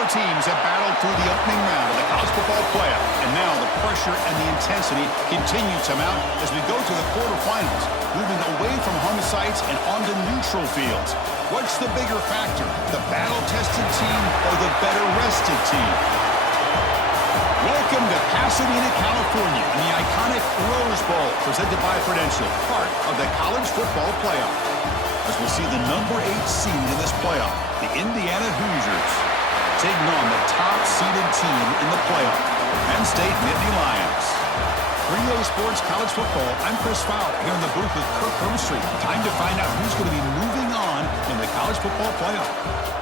Four teams have battled through the opening round of the college football playoff, and now the pressure and the intensity continue to mount as we go to the quarterfinals, moving away from home sites and onto neutral fields. What's the bigger factor, the battle-tested team or the better-rested team? Welcome to Pasadena, California, in the iconic Rose Bowl, presented by Prudential, part of the college football playoff. As we'll see the number 8 seed in this playoff, the Indiana Hoosiers, taking on the top-seeded team in the playoff, Penn State Nittany Lions. For EA Sports College Football, I'm Chris Fowler here in the booth with Kirk Hermstreet. Time to find out who's going to be moving on in the college football playoff.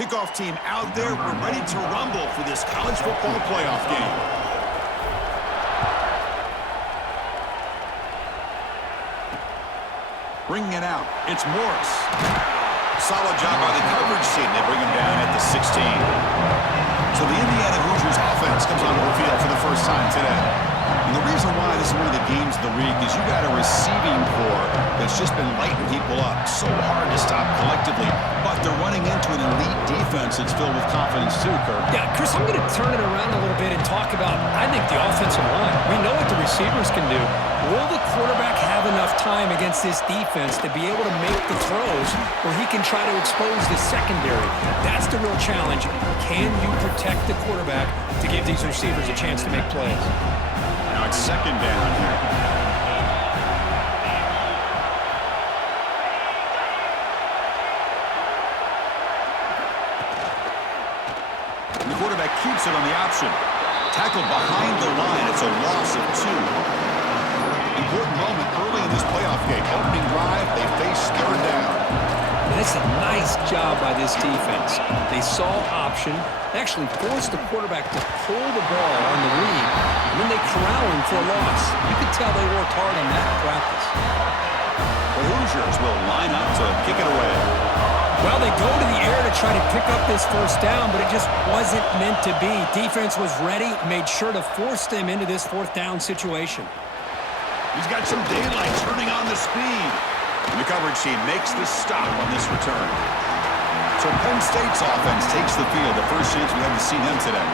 Kickoff team out there. We're ready to rumble for this college football playoff game. Bringing it out. It's Morris. Solid job by the coverage team. They bring him down at the 16. So the Indiana Hoosiers offense comes onto the field for the first time today. And the reason why this is one of the games of the week is you got a receiving corps that's just been lighting people up. So hard to stop collectively. But they're running into an elite defense that's filled with confidence too, Kirk. Yeah, Chris, I'm going to turn it around a little bit and talk about, I think, the offensive line. We know what the receivers can do. Will the quarterback have enough time against this defense to be able to make the throws where he can try to expose the secondary? That's the real challenge. Can you protect the quarterback to give these receivers a chance to make plays? Now it's second down here. The quarterback keeps it on the option. Tackled behind the line. It's a loss of 2. Important moment early in this playoff game. Opening drive, they face third down. That's a nice job by this defense. They saw option, actually forced the quarterback to pull the ball on the read, and then they corral him for a loss. You could tell they worked hard on that in practice. The Hoosiers will line up to kick it away. Well, they go to the air to try to pick up this first down, but it just wasn't meant to be. Defense was ready, made sure to force them into this fourth down situation. He's got some daylight turning on the speed. And the coverage team makes the stop on this return. So Penn State's offense takes the field. The first chance we haven't seen them today.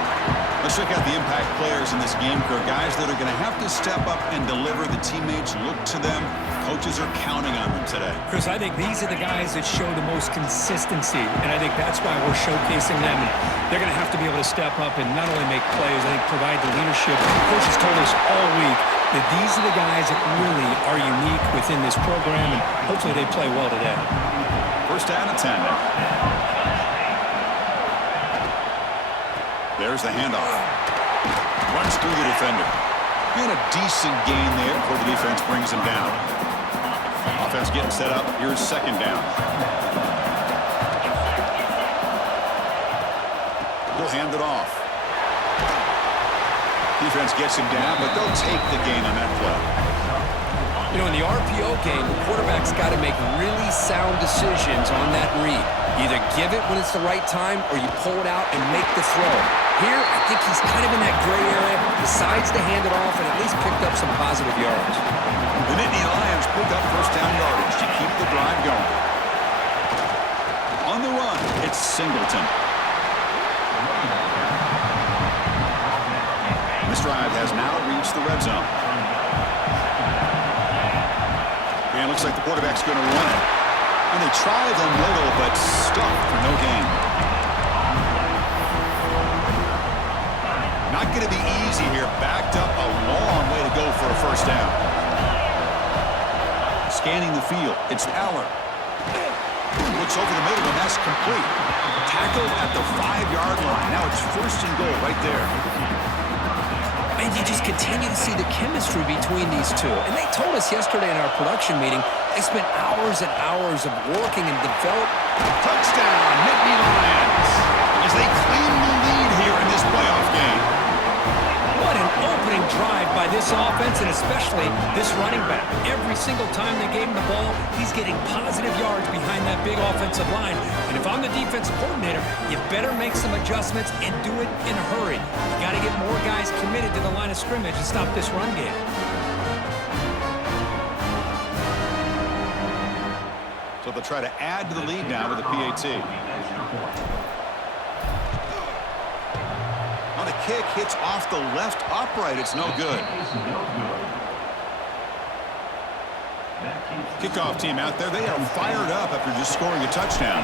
Let's check out the impact players in this game, Kirk. Guys that are going to have to step up and deliver. The teammates look to them. Coaches are counting on them today. Chris, I think these are the guys that show the most consistency, and I think that's why we're showcasing them. And they're going to have to be able to step up and not only make plays, I think provide the leadership. Coach has told us all week that these are the guys that really are unique within this program, and hopefully they play well today. First down and 10. There's the handoff. Runs through the defender. And a decent gain there before the defense brings him down. Offense getting set up. Here's second down. He'll hand it off. Defense gets him down, but they'll take the gain on that play. You know, in the RPO game, the quarterback's got to make really sound decisions on that read. You either give it when it's the right time or you pull it out and make the throw. Here, I think he's kind of in that gray area, decides to hand it off and at least picked up some positive yards. The Nittany Lions pick up first down yardage to keep the drive going. On the run, it's Singleton. This drive has now reached the red zone. And it looks like the quarterback's going to run it. And they try the middle, but stuck for no gain. Not going to be easy here. Backed up a long way to go for a first down. Scanning the field. It's Aller. Looks over the middle, and that's complete. Tackled at the 5-yard line. Now it's first and goal right there. And you just continue to see the chemistry between these two. And they told us yesterday in our production meeting, they spent hours and hours of working and developing. Touchdown, Nittany Lions, as they claim the lead here in this playoff game. What an opening drive by this offense, and especially this running back. Every single time they gave him the ball, he's getting positive yards behind that big offensive line. And if I'm the defensive coordinator, you better make some adjustments and do it in a hurry. You got to get more guys committed to the line of scrimmage to stop this run game. So they'll try to add to the lead now with a PAT. On the kick, hits off the left upright. It's no good. Kickoff team out there. They are fired up after just scoring a touchdown.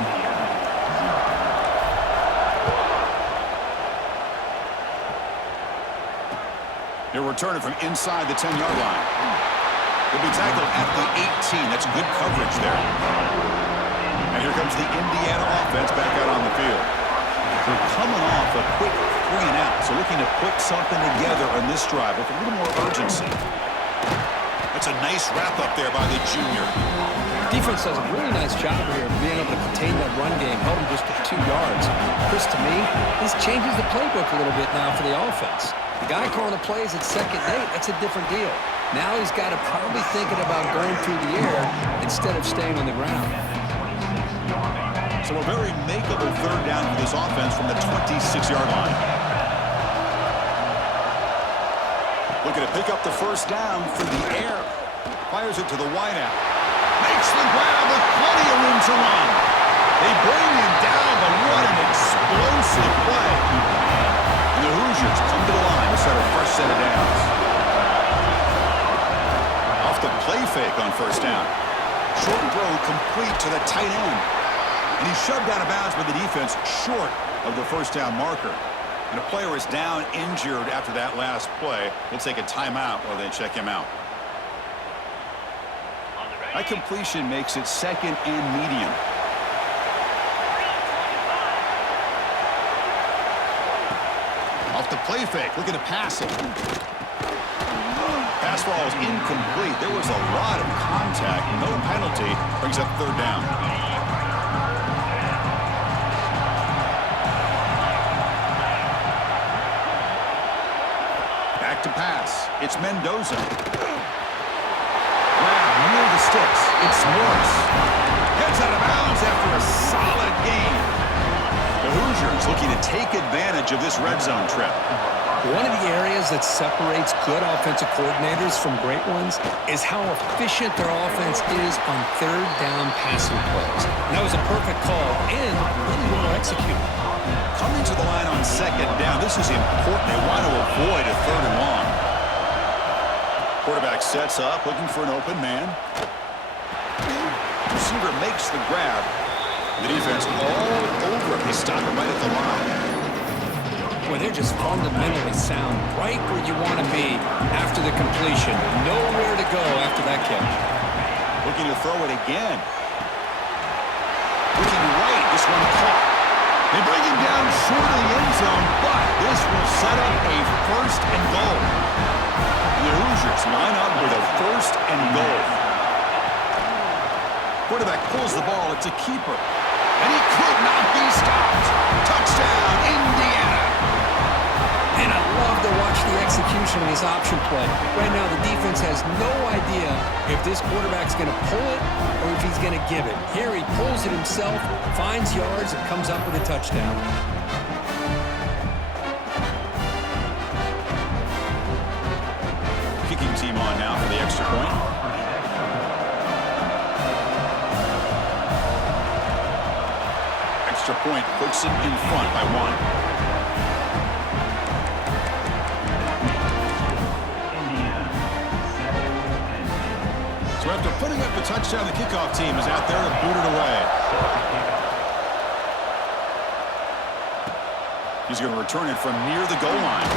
They'll return it from inside the 10-yard line. They'll be tackled at the 18. That's good coverage there. And here comes the Indiana offense back out on the field. They're coming off a quick 3-and-out, so looking to put something together on this drive with a little more urgency. That's a nice wrap up there by the junior. Defense does a really nice job here of being able to contain that run game, held him just to 2 yards. Chris, to me, this changes the playbook a little bit now for the offense. The guy calling the plays at 2nd and 8, that's a different deal. Now he's got to probably thinking about going through the air instead of staying on the ground. So a very makeable 3rd down for this offense from the 26-yard line. Looking to pick up the 1st down through the air. Fires it to the wideout. Makes the grab with plenty of room to run. They bring him down, but what an explosive play. And the Hoosiers come to the line to set a fresh set of downs. Off the play fake on 1st down. Short throw complete to the tight end. And he's shoved out of bounds by the defense short of the 1st down marker. And a player is down injured after that last play. We'll take a timeout while they check him out. That completion makes it 2nd and medium. Off the play fake, looking to pass it. Pass ball is incomplete. There was a lot of contact. No penalty. Brings up 3rd down. Back to pass. It's Mendoza. Near the sticks. It's Morris. Heads out of bounds after a solid gain. The Hoosiers looking to take advantage of this red zone trip. One of the areas that separates good offensive coordinators from great ones is how efficient their offense is on 3rd down passing plays. And that was a perfect call and really well executed. Coming to the line on 2nd down, this is important. They want to avoid a 3rd and long. Quarterback sets up, looking for an open man. Receiver makes the grab. The defense all over him. They stop him right at the line. Boy, they're just fundamentally sound, right where you want to be after the completion. Nowhere to go after that catch. Looking to throw it again. Looking right, this one caught. They bring him down short of the end zone, but this will set up a 1st and goal. The Hoosiers line up with a 1st and goal. Quarterback pulls the ball. It's a keeper. And he could not be stopped. Touchdown, Indiana. And I love to watch the execution of this option play. Right now, the defense has no idea if this quarterback's going to pull it or if he's going to give it. Here he pulls it himself, finds yards, and comes up with a touchdown. Kicking team on now for the extra point. Extra point puts it in front by 1. So after putting up the touchdown, the kickoff team is out there to boot it away. He's going to return it from near the goal line.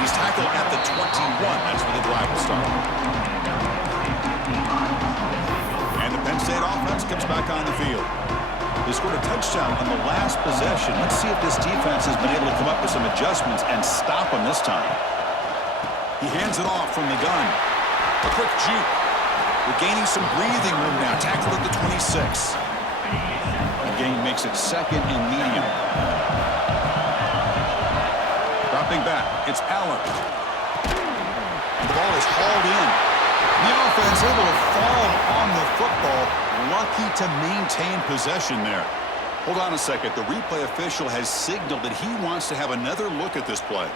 He's tackled at the 21. That's where the drive will start. And the Penn State offense comes back on the field. They scored a touchdown on the last possession. Let's see if this defense has been able to come up with some adjustments and stop them this time. He hands it off from the gun. A quick juke. We're gaining some breathing room now. Tackled at the 26. The gain makes it 2nd and medium. Dropping back. It's Allen. The ball is hauled in. The offense able to fall on the football. Lucky to maintain possession there. Hold on a second. The replay official has signaled that he wants to have another look at this play.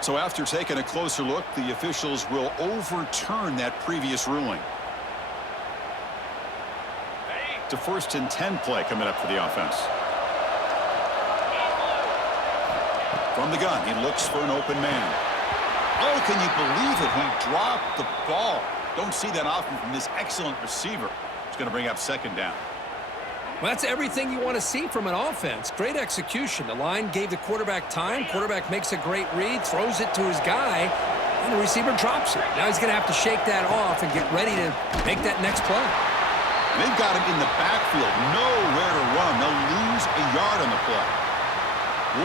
So after taking a closer look, the officials will overturn that previous ruling. It's a 1st and 10 play coming up for the offense. From the gun, he looks for an open man. Oh, can you believe it? He dropped the ball. Don't see that often from this excellent receiver. It's going to bring up 2nd down. Well, that's everything you want to see from an offense. Great execution. The line gave the quarterback time. Quarterback makes a great read, throws it to his guy, and the receiver drops it. Now he's going to have to shake that off and get ready to make that next play. They've got him in the backfield. Nowhere to run. They'll lose gains a yard on the play.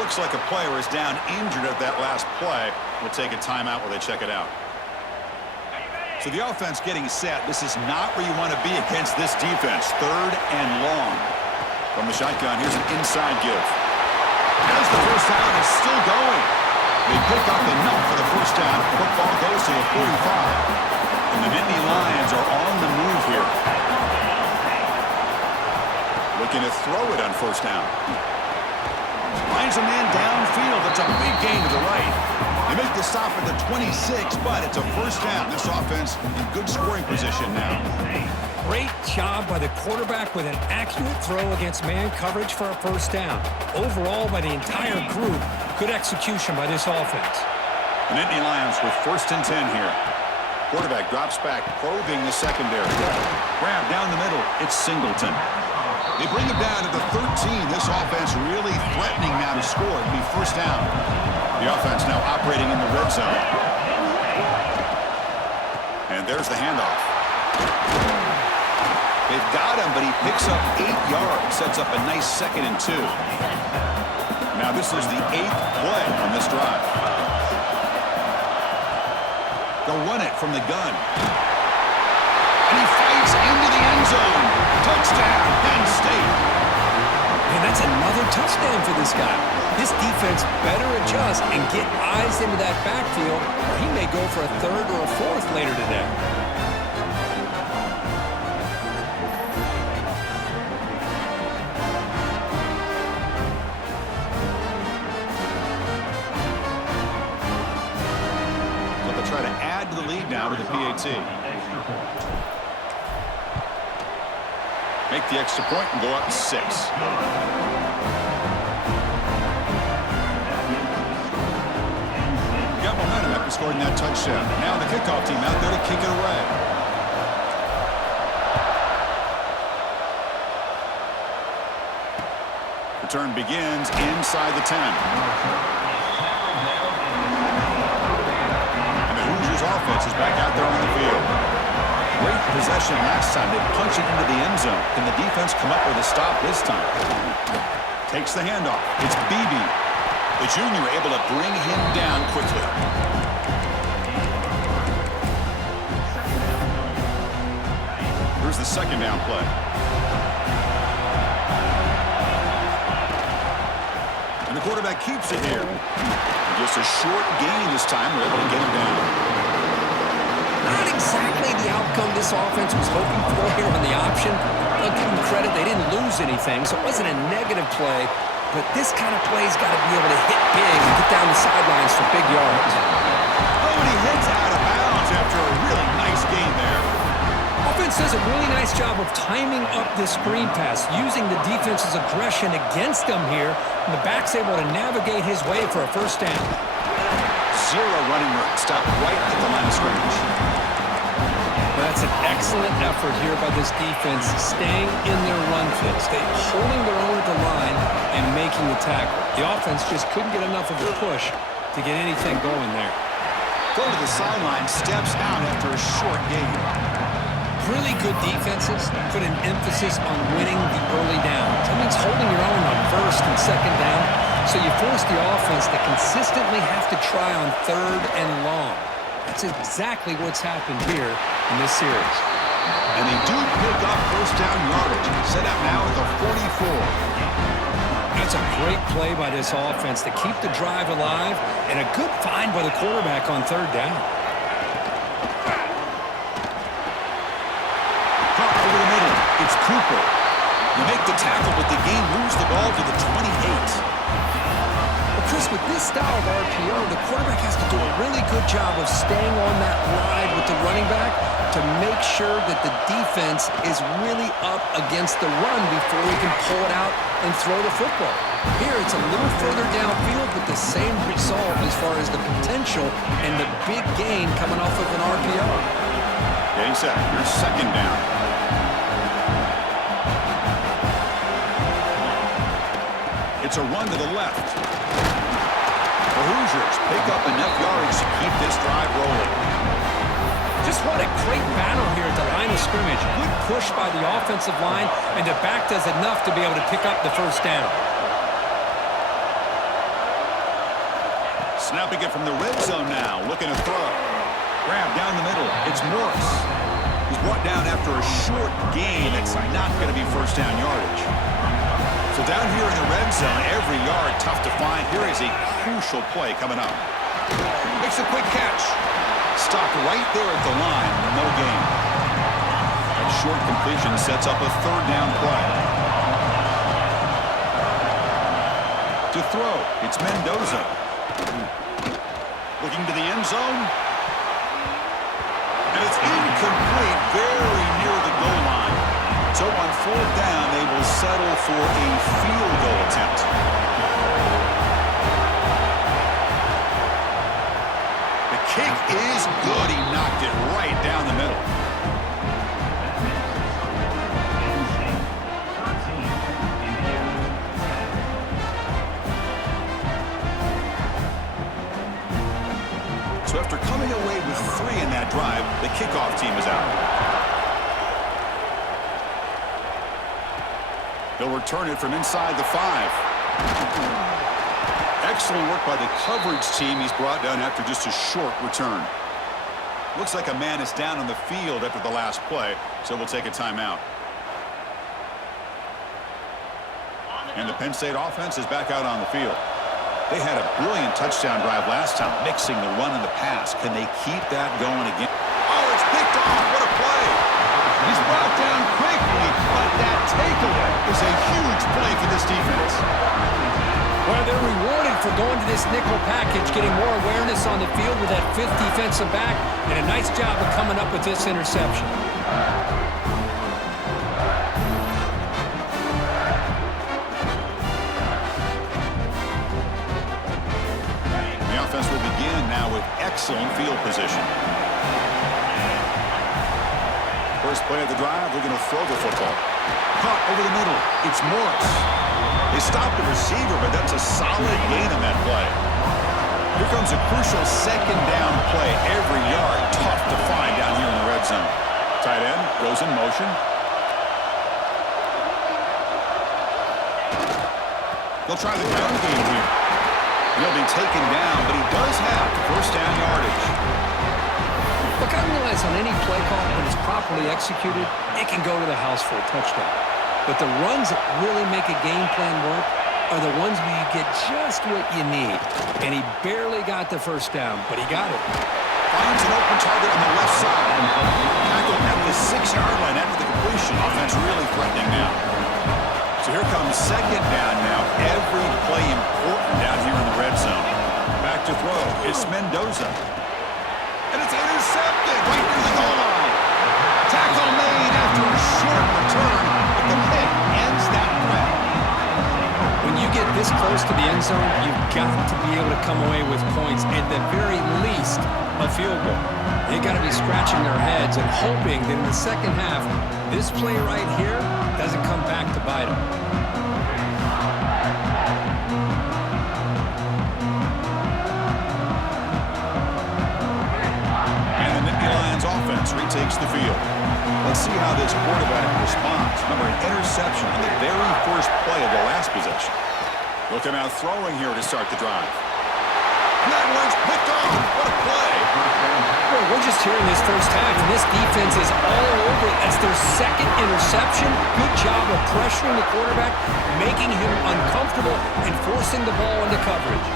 Looks like a player is down injured at that last play. We'll take a timeout while they check it out. So the offense getting set. This is not where you want to be against this defense. 3rd and long. From the shotgun, here's an inside give. As the first down is still going. They pick up enough for the first down. Football goes to the 45. And the Nittany Lions are on the move here. Looking to throw it on first down. Finds a man downfield. It's a big gain to the right. They make the stop at the 26, but it's a first down. This offense in good scoring position now. Great job by the quarterback with an accurate throw against man coverage for a first down. Overall, by the entire group, good execution by this offense. The Nittany Lions with 1st and 10 here. Quarterback drops back, probing the secondary. Grab down the middle. It's Singleton. They bring him down to the 13. This offense really threatening now to score. It'll be first down. The offense now operating in the red zone. And there's the handoff. They've got him, but he picks up 8 yards. Sets up a nice 2nd and 2. Now this is the 8th play on this drive. They'll run it from the gun. And he fights into the end zone. Touchdown, Penn State. And that's another touchdown for this guy. This defense better adjust and get eyes into that backfield, or he may go for a 3rd or a 4th later today. So they'll try to add to the lead now with the PAT. Make the extra point and go up 6. Got momentum after scoring that touchdown. Now the kickoff team out there to kick it away. Return begins inside the 10. And the Hoosiers offense is back out there on the field. Great possession last time. They punch it into the end zone. Can the defense come up with a stop this time? Takes the handoff. It's Beebe. The junior able to bring him down quickly. Here's the 2nd down play. And the quarterback keeps it here. Just a short gain this time. They're able to get him down. Not exactly the outcome this offense was hoping for here on the option. I'll give them credit. They didn't lose anything, so it wasn't a negative play. But this kind of play's got to be able to hit big and get down the sidelines for big yards. Oh, and he hits out of bounds after a really nice game there. Offense does a really nice job of timing up this screen pass, using the defense's aggression against them here, and the back's able to navigate his way for a first down. 0 running room. Stop right at the line of scrimmage. That's an excellent effort here by this defense, staying in their run fits, holding their own at the line and making the tackle. The offense just couldn't get enough of a push to get anything going there. Go to the sideline, steps out after a short game. Really good defenses put an emphasis on winning the early downs. That means holding your own on 1st and 2nd down, so you force the offense to consistently have to try on 3rd and long. That's exactly what's happened here in this series. And they do pick up first down yardage. Set up now at the 44. That's a great play by this offense to keep the drive alive, and a good find by the quarterback on 3rd down. Caught over the middle. It's Cooper. They make the tackle, but the game moves the ball to the 28. Chris, with this style of RPO, the quarterback has to do a really good job of staying on that ride with the running back to make sure that the defense is really up against the run before he can pull it out and throw the football. Here, it's a little further downfield, but the same result as far as the potential and the big gain coming off of an RPO. Getting set. Here's 2nd down. It's a run to the left. The Hoosiers pick up enough yards to keep this drive rolling. Just what a great battle here at the line of scrimmage. Good push by the offensive line, and the back does enough to be able to pick up the first down. Snapping it from the red zone now, looking to throw. Grab down the middle. It's Morris. He's brought down after a short gain. It's not going to be first down yardage. So down here in the red zone, every yard tough to find. Here is a crucial play coming up. Makes a quick catch. Stopped right there at the line. No gain. That short completion sets up a third down play. To throw, it's Mendoza. Looking to the end zone. And it's incomplete, very near the goal line. So on fourth down, they will settle for a field goal attempt. The kick is good. He knocked it right down the middle. So after coming away with 3 in that drive, the kickoff team is out. They'll return it from inside the 5. Excellent work by the coverage team. He's brought down after just a short return. Looks like a man is down on the field after the last play, so we'll take a timeout. And the Penn State offense is back out on the field. They had a brilliant touchdown drive last time, mixing the run and the pass. Can they keep that going again? Oh, it's picked off. What a play. He's brought down quickly, but that takeaway is a huge play for this defense. Well, they're rewarded for going to this nickel package, getting more awareness on the field with that 5th defensive back, and a nice job of coming up with this interception. Will begin now with excellent field position. First play of the drive, we're going to throw the football. Caught over the middle. It's Morris. They stopped the receiver, but that's a solid gain on that play. Here comes a crucial second down play. Every yard tough to find down here in the red zone. Tight end goes in motion. They'll try the ground game here. He'll be taken down, but he does have first down yardage. Look, I realize on any play call, when it's properly executed, it can go to the house for a touchdown. But the runs that really make a game plan work are the ones where you get just what you need. And he barely got the first down, but he got it. Finds an open target on the left side. Tackled at the 6-yard line after the completion. Offense really threatening now. So here comes second down now. Every play important down here in the red zone. Back to throw. It's Mendoza. And it's intercepted right near the goal line. Tackle made after a short return, but the pick ends that threat. When you get this close to the end zone, you've got to be able to come away with points, at the very least, a field goal. They got to be scratching their heads and hoping that in the second half, this play right here doesn't come back to bite them. And the Nittany Lions offense retakes the field. Let's see how this quarterback responds. Remember, an interception on the very first play of the last possession. Looking out throwing here to start the drive. And that one's picked off. What a play. Well, we're just hearing this first half, and this defense is all over it. That's their second interception. Good job of pressuring the quarterback, making him uncomfortable, and forcing the ball into coverage.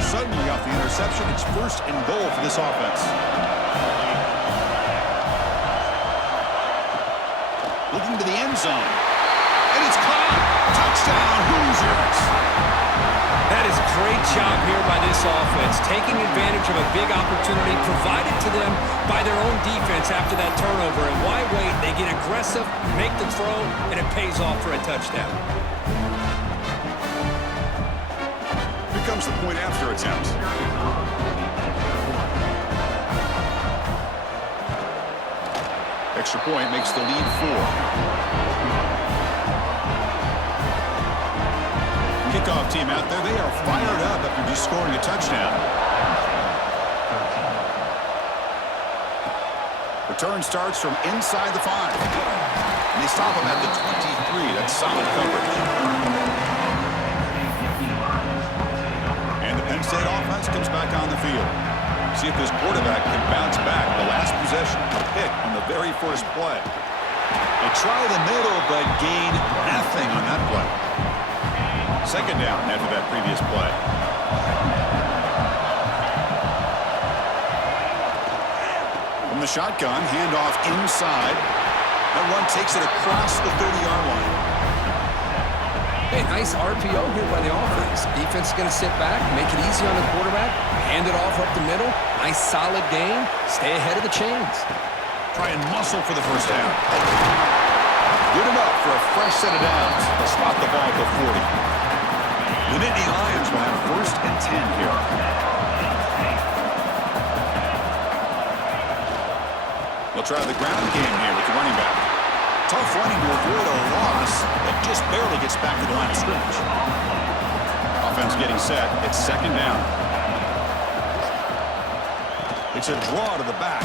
Suddenly off the interception, it's first and goal for this offense. Looking to the end zone. And it's caught. Touchdown, Hoosiers. That is a great job here by this offense, taking advantage of a big opportunity provided to them by their own defense after that turnover. And why wait? They get aggressive, make the throw, and it pays off for a touchdown. Here comes the point after attempt. Extra point makes the lead 4. team out there, they are fired up after just scoring a touchdown. Return starts from inside the 5. And they stop him at the 23. That's solid coverage. And the Penn State offense comes back on the field. See if this quarterback can bounce back. The last possession, a pick on the very first play. They try the middle, but gain nothing on that play. Second down after that previous play. From the shotgun, handoff inside. That run takes it across the 30-yard line. Hey, nice RPO here by the offense. Defense is going to sit back, make it easy on the quarterback, hand it off up the middle. Nice solid gain. Stay ahead of the chains. Try and muscle for the first down. Good enough for a fresh set of downs. They'll spot the ball at the 40. The Nittany Lions will have 1st and 10 here. They'll try the ground game here with the running back. Tough running to avoid a loss that just barely gets back to the line of scrimmage. Offense getting set. It's 2nd down. It's a draw to the back.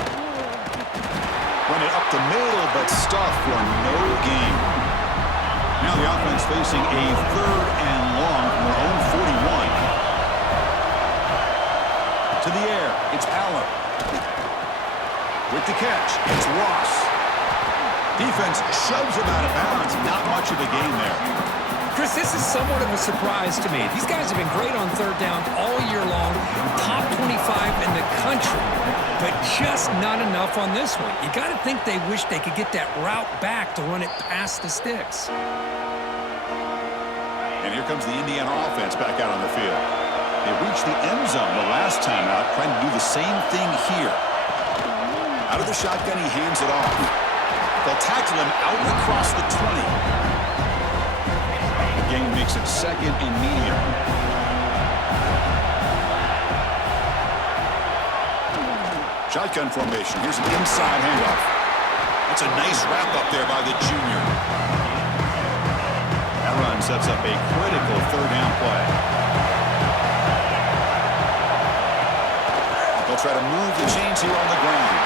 Run it up the middle, but stuffed for no gain. Now the offense facing a 3rd and long from their own 41. To the air, it's Allen. With the catch, it's Ross. Defense shoves him out of bounds. Not much of a gain there. Chris, this is somewhat of a surprise to me. These guys have been great on 3rd down all year long. Top 25 in the country. But just not enough on this one. You got to think they wish they could get that route back to run it past the sticks. And here comes the Indiana offense back out on the field. They reached the end zone the last time out, trying to do the same thing here. Out of the shotgun, he hands it off. They'll tackle him out across the 20. The gain makes it 2nd and medium. Shotgun formation. Here's an inside handoff. That's a nice wrap up there by the junior. That run sets up a critical 3rd down play. They'll try to move the chains here on the ground.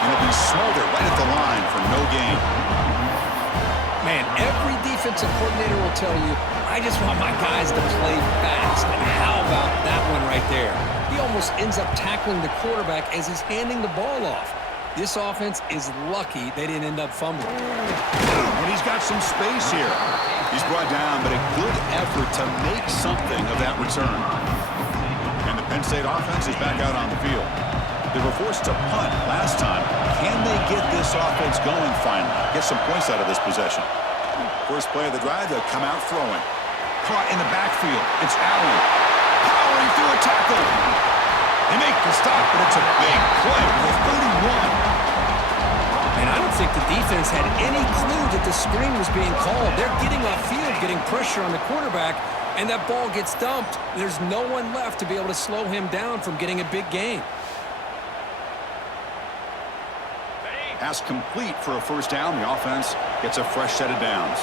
And it'll be smothered right at the line for no gain. Man, every defensive coordinator will tell you, I just want my guys to play fast. And how about that one right there? He almost ends up tackling the quarterback as he's handing the ball off. This offense is lucky they didn't end up fumbling. And he's got some space here. He's brought down, but a good effort to make something of that return. And the Penn State offense is back out on the field. They were forced to punt last time. Can they get this offense going finally? Get some points out of this possession. First play of the drive, they'll come out throwing. Caught in the backfield. It's Allen. Powering through a tackle. They make the stop, but it's a big play with 31. And I don't think the defense had any clue that the screen was being called. They're getting off field, getting pressure on the quarterback, and that ball gets dumped. There's no one left to be able to slow him down from getting a big gain. Pass complete for a 1st down. The offense gets a fresh set of downs.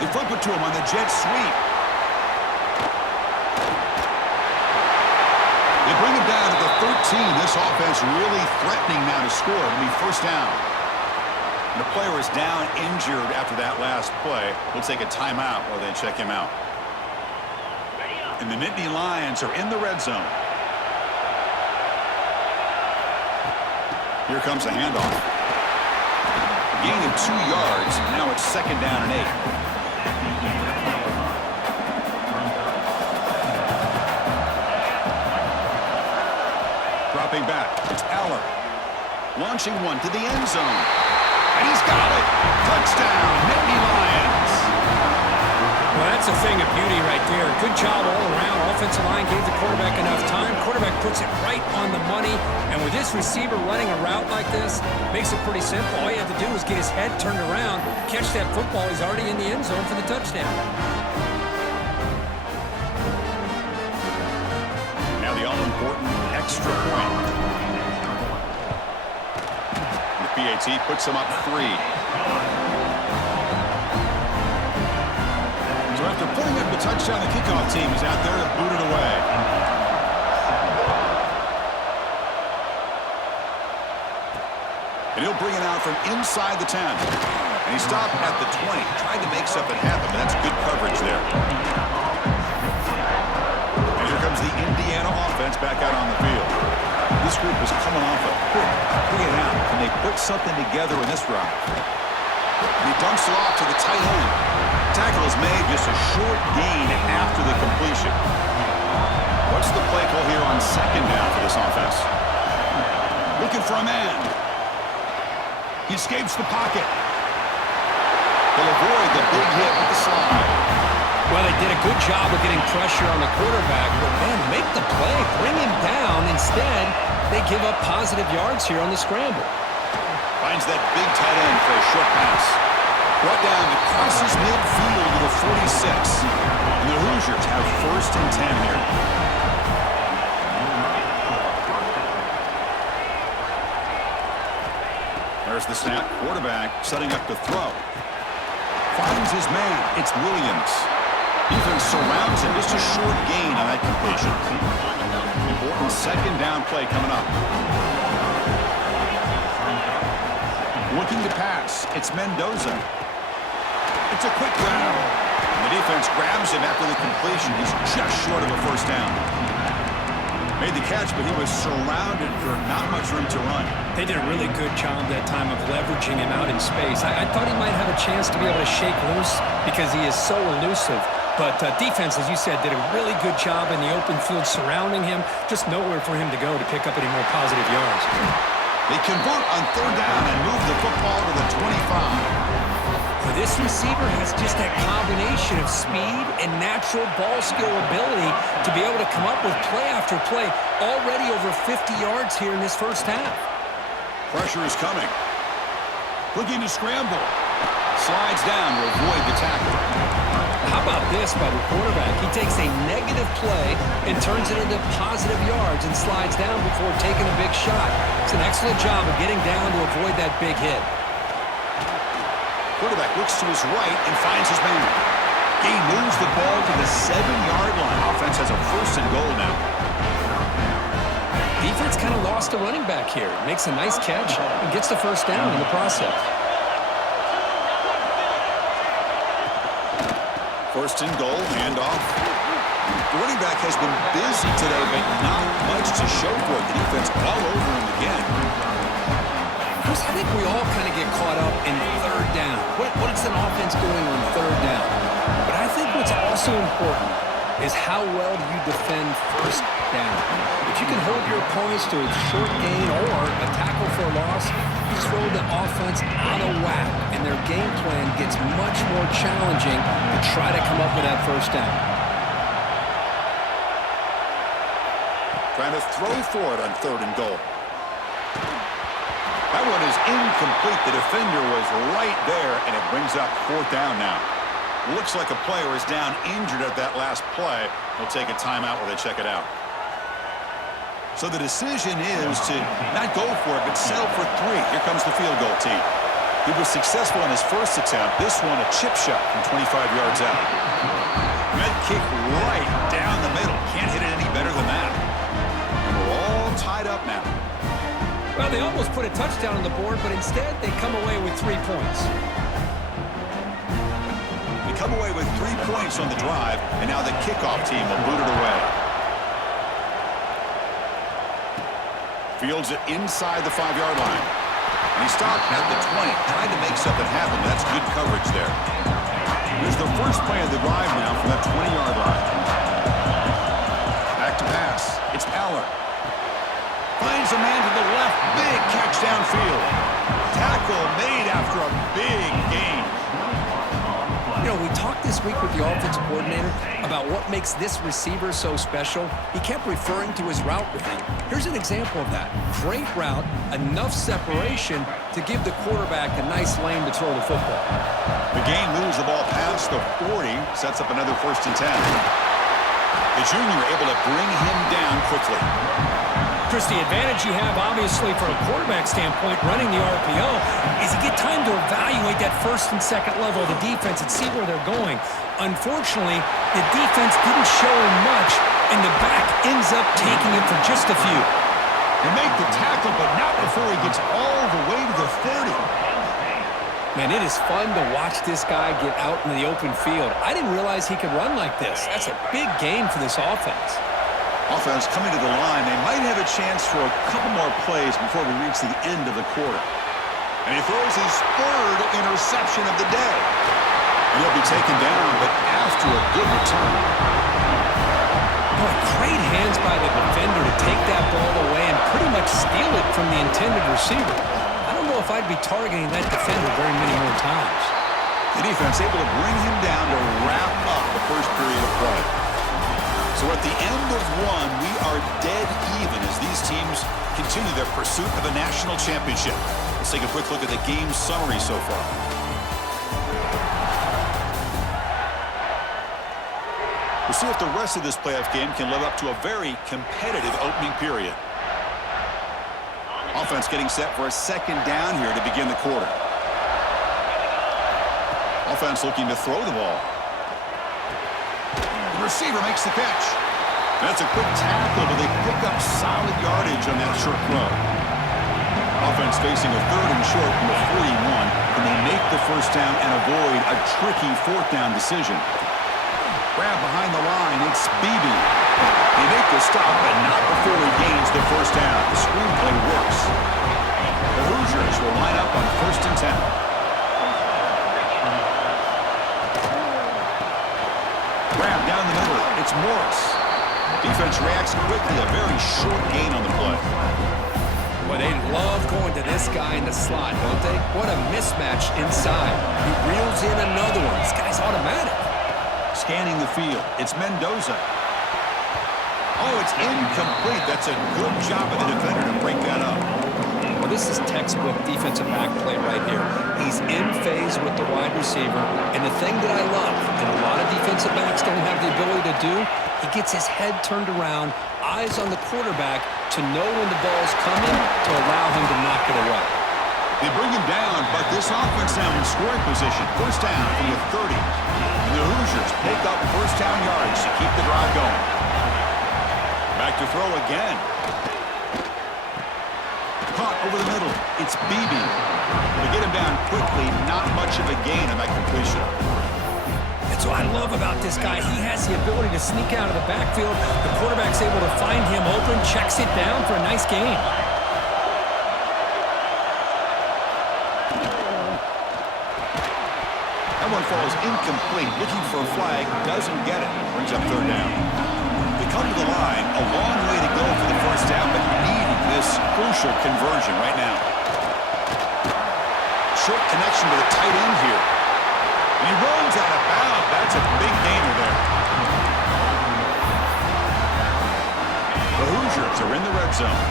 They flip it to him on the jet sweep. They bring him down to the 13. This offense really threatening now to score. It'll be 1st down. And the player is down injured after that last play. We'll take a timeout while they check him out. And the Nittany Lions are in the red zone. Here comes the handoff. Gain of 2 yards. Now it's 2nd down and 8. Dropping back. It's Allen. Launching one to the end zone. And he's got it. Touchdown, Nittany Lions. Well, that's a thing of beauty right there. Good job all around. Offensive line gave the quarterback enough time. Quarterback puts it right on the money. And with this receiver running a route like this, makes it pretty simple. All you have to do is get his head turned around, catch that football. He's already in the end zone for the touchdown. Now the all-important extra point. The PAT puts him up 3. After putting up the touchdown, the kickoff team is out there to boot it away. And he'll bring it out from inside the 10. And he stopped at the 20. Tried to make something happen, but that's good coverage there. And here comes the Indiana offense back out on the field. This group is coming off a quick 3-and-out. Can they put something together in this drive? And he dumps it off to the tight end. Tackle is made, just a short gain after the completion. What's the play call here on second down for this offense? Looking for a man. He escapes the pocket. They'll avoid the big hit with the slide. Well, they did a good job of getting pressure on the quarterback, but then make the play, bring him down. Instead, they give up positive yards here on the scramble. Finds that big tight end for a short pass. Brought down, it crosses midfield to the 46. And the Hoosiers have 1st and 10 here. There's the snap. Quarterback setting up to throw. Finds his man. It's Williams. Defense surrounds him. Just a short gain on that completion. Important second down play coming up. Looking to pass. It's Mendoza. It's a quick grab. The defense grabs him after the completion. He's just short of a 1st down. Made the catch, but he was surrounded for not much room to run. They did a really good job that time of leveraging him out in space. I thought he might have a chance to be able to shake loose because he is so elusive. But defense, as you said, did a really good job in the open field surrounding him. Just nowhere for him to go to pick up any more positive yards. They convert on 3rd down and move the football to the 25. This receiver has just that combination of speed and natural ball skill ability to be able to come up with play after play. Already over 50 yards here in this 1st half. Pressure is coming. Looking to scramble. Slides down to avoid the tackle. How about this by the quarterback? He takes a negative play and turns it into positive yards and slides down before taking a big shot. It's an excellent job of getting down to avoid that big hit. Quarterback looks to his right and finds his man. He moves the ball to the 7-yard line. Offense has a 1st and goal now. Defense kind of lost a running back here. Makes a nice catch and gets the 1st down in the process. 1st and goal, handoff. The running back has been busy today, but not much to show for it. The defense all over him again. I think we all kind of get caught up in 3rd down. What is an offense doing on 3rd down? But I think what's also important is how well do you defend 1st down. If you can hold your opponents to a short gain or a tackle for a loss, you throw the offense out of whack, and their game plan gets much more challenging to try to come up with that 1st down. Trying to throw for it on 3rd and goal. That one is incomplete. The defender was right there, and it brings up 4th down now. Looks like a player is down injured at that last play. They'll take a timeout while they check it out. So the decision is to not go for it, but settle for 3. Here comes the field goal team. He was successful on his 1st attempt. This one, a chip shot from 25 yards out. Good kick right down the middle. Can't hit it any better than that. And we're all tied up now. Well, they almost put a touchdown on the board, but instead they come away with 3 points. They come away with 3 points on the drive, and now the kickoff team will boot it away. Fields it inside the 5-yard line. And he stopped at the 20, trying to make something happen. That's good coverage there. Here's the first play of the drive now from that 20-yard line. Back to pass. It's Aller. Finds a man to the left. Big catch downfield. Tackle made after a big gain. You know, we talked this week with the offensive coordinator about what makes this receiver so special. He kept referring to his route running. Here's an example of that. Great route, enough separation to give the quarterback a nice lane to throw the football. The game moves the ball past the 40, sets up another 1st and 10. The junior able to bring him down quickly. Chris, the advantage you have, obviously, from a quarterback standpoint, running the RPO, is you get time to evaluate that first and second level of the defense and see where they're going. Unfortunately, the defense didn't show him much, and the back ends up taking it for just a few. They make the tackle, but not before he gets all the way to the 30. Man, it is fun to watch this guy get out in the open field. I didn't realize he could run like this. That's a big gain for this offense. Offense coming to the line. They might have a chance for a couple more plays before we reach the end of the quarter. And he throws his third interception of the day. And he'll be taken down, but after a good return. Boy, great hands by the defender to take that ball away and pretty much steal it from the intended receiver. I don't know if I'd be targeting that defender very many more times. The defense able to bring him down to wrap up the first period of play. So at the end of one, we are dead even as these teams continue their pursuit of a national championship. Let's take a quick look at the game summary so far. We'll see if the rest of this playoff game can live up to a very competitive opening period. Offense getting set for a second down here to begin the quarter. Offense looking to throw the ball. The receiver makes the catch. That's a quick tackle, but they pick up solid yardage on that short throw. Offense facing a third and short from the 41, and they make the first down and avoid a tricky fourth down decision. Grab behind the line, it's Beebe. They make the stop, but not before he gains the first down. The screenplay works. The Hoosiers will line up on 1st and 10. Grab down the middle, it's Morris. Defense reacts quickly, a very short gain on the play. Well, they love going to this guy in the slot, don't they? What a mismatch inside. He reels in another one. This guy's automatic. Scanning the field, it's Mendoza. Oh, it's incomplete. That's a good job of the defender to break that up. Well, this is textbook defensive back play right here. He's in phase with the wide receiver, and the thing that I love, and a lot of defensive backs don't have the ability to do, he gets his head turned around, eyes on the quarterback to know when the ball's coming to allow him to knock it away. They bring him down, but this offense now in scoring position. First down from the 30. And the Hoosiers pick up first down yards to keep the drive going. Back to throw again. Caught over the middle. It's Beebe. They get him down quickly. Not much of a gain on that completion. That's what I love about this guy. He has the ability to sneak out of the backfield. The quarterback's able to find him open, checks it down for a nice gain. That one falls incomplete. Looking for a flag. Doesn't get it. Brings up third down. They come to the line. A long way to go for the first down, but needing this crucial conversion right now. Short connection to the tight end here. And he rolls out of bounds. That's a big gainer there. The Hoosiers are in the red zone.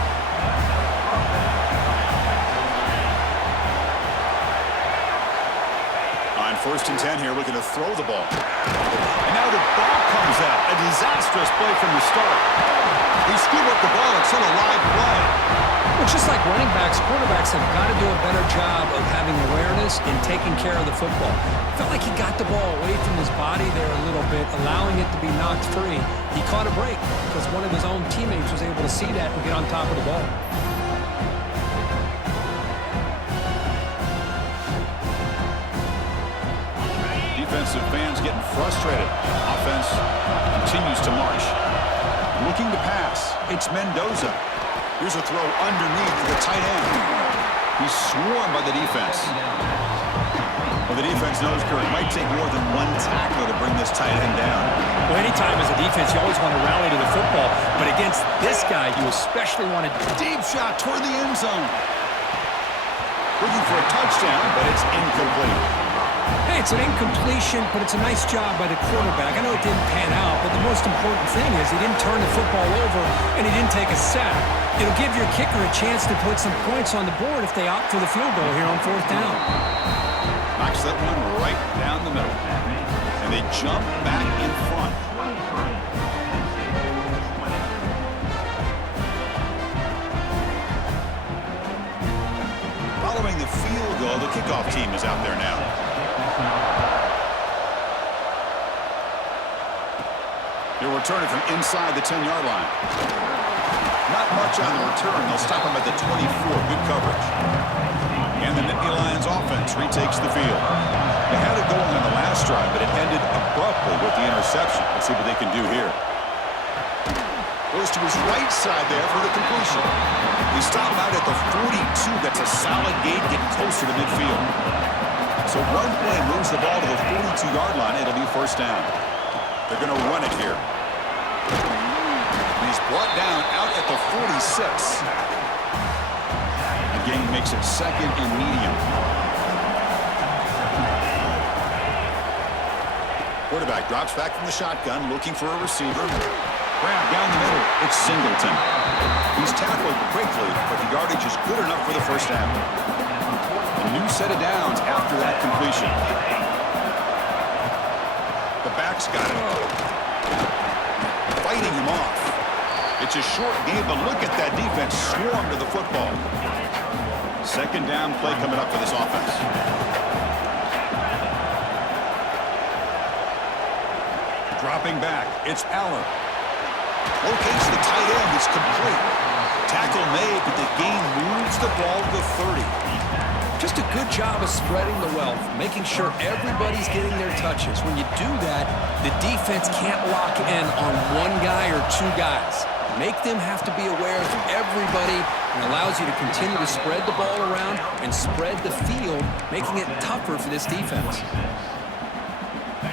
On 1st and 10 here, looking to throw the ball. And now the ball comes out. A disastrous play from the start. They scoop up the ball. It's still a live play. Well, just like running backs, quarterbacks have got to do a better job of having awareness and taking care of the football. Felt like he got the ball away from his body there a little bit, allowing it to be knocked free. He caught a break because one of his own teammates was able to see that and get on top of the ball. Defensive fans getting frustrated. Offense continues to march. Looking to pass. It's Mendoza. Here's a throw underneath to the tight end. He's swarmed by the defense. Well, the defense knows it might take more than one tackler to bring this tight end down. Well, anytime as a defense, you always want to rally to the football. But against this guy, you especially want to... Deep shot toward the end zone. Looking for a touchdown, but it's incomplete. Hey, it's an incompletion, but it's a nice job by the quarterback. I know it didn't pan out, but the most important thing is he didn't turn the football over and he didn't take a sack. It'll give your kicker a chance to put some points on the board if they opt for the field goal here on 4th down. Knocks that one right down the middle. And they jump back in front. Following the field goal, the kickoff team is out there now. He'll return it from inside the 10-yard line. Not much on the return. They'll stop him at the 24. Good coverage. And the Nittany Lions offense retakes the field. They had it going on the last drive, but it ended abruptly with the interception. Let's see what they can do here. Goes to his right side there for the completion. He stopped out at the 42. That's a solid gain, getting closer to midfield. So one play moves the ball to the 42-yard line. It'll be first down. They're going to run it here. He's brought down out at the 46. The gain makes it second and medium. Quarterback drops back from the shotgun, looking for a receiver. Grab down the middle. It's Singleton. He's tackled quickly, but the yardage is good enough for the first down. A new set of downs after that completion. The back's got it. Fighting him off. It's a short game, but look at that defense swarm to the football. Second down play coming up for this offense. Dropping back, it's Allen. Locates the tight end, it's complete. Tackle made, but the gain moves the ball to the 30. Just a good job of spreading the wealth, making sure everybody's getting their touches. When you do that, the defense can't lock in on one guy or two guys. Make them have to be aware of everybody, and allows you to continue to spread the ball around and spread the field, making it tougher for this defense.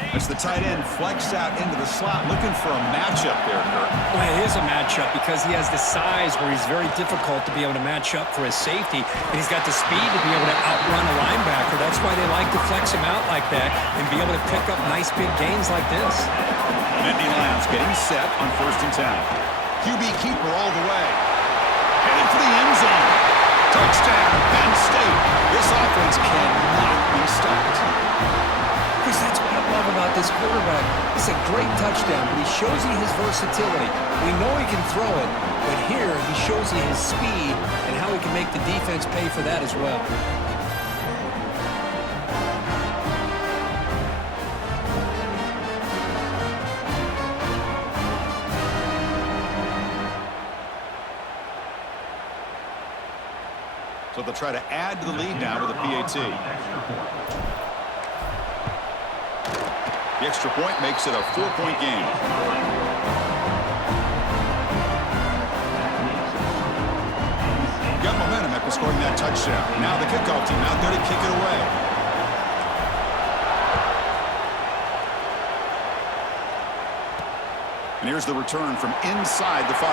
As the tight end flexed out into the slot, looking for a matchup there, Kurt. Well, it is a matchup because he has the size where he's very difficult to be able to match up for his safety, and he's got the speed to be able to outrun a linebacker. That's why they like to flex him out like that and be able to pick up nice big gains like this. Nittany Lions getting set on 1st and 10. QB keeper all the way. Headed for the end zone. Touchdown, Penn State. This offense cannot be stopped. Chris, that's what I love about this quarterback. It's a great touchdown, but he shows you his versatility. We know he can throw it, but here he shows you his speed and how he can make the defense pay for that as well. So they'll try to add to the lead now with a PAT. The extra point makes it a 4-point game. Got momentum after scoring that touchdown. Now the kickoff team out there to kick it away. And here's the return from inside the 5.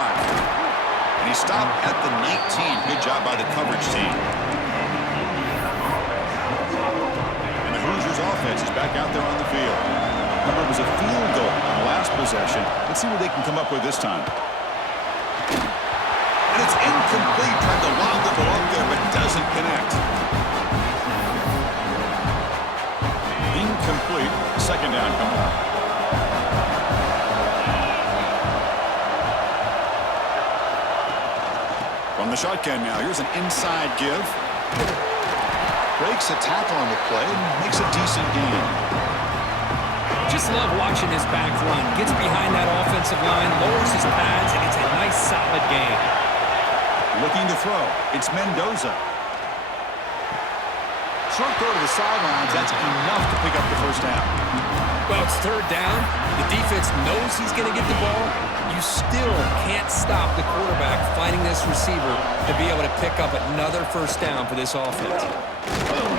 And he stopped at the 19. Good job by the coverage team. And the Hoosiers offense is back out there on the field. Remember, it was a field goal on the last possession. Let's see what they can come up with this time. And it's incomplete. Tried to lob the ball up there, but doesn't connect. Incomplete. Second down coming up. From the shotgun now, here's an inside give. Breaks a tackle on the play and makes a decent gain. Just love watching his back run. Gets behind that offensive line, lowers his pads, and it's a nice solid gain. Looking to throw. It's Mendoza. Short throw to the sidelines. That's enough to pick up the first down. Well, it's third down. The defense knows he's going to get the ball. You still can't stop the quarterback finding this receiver to be able to pick up another first down for this offense. Boom.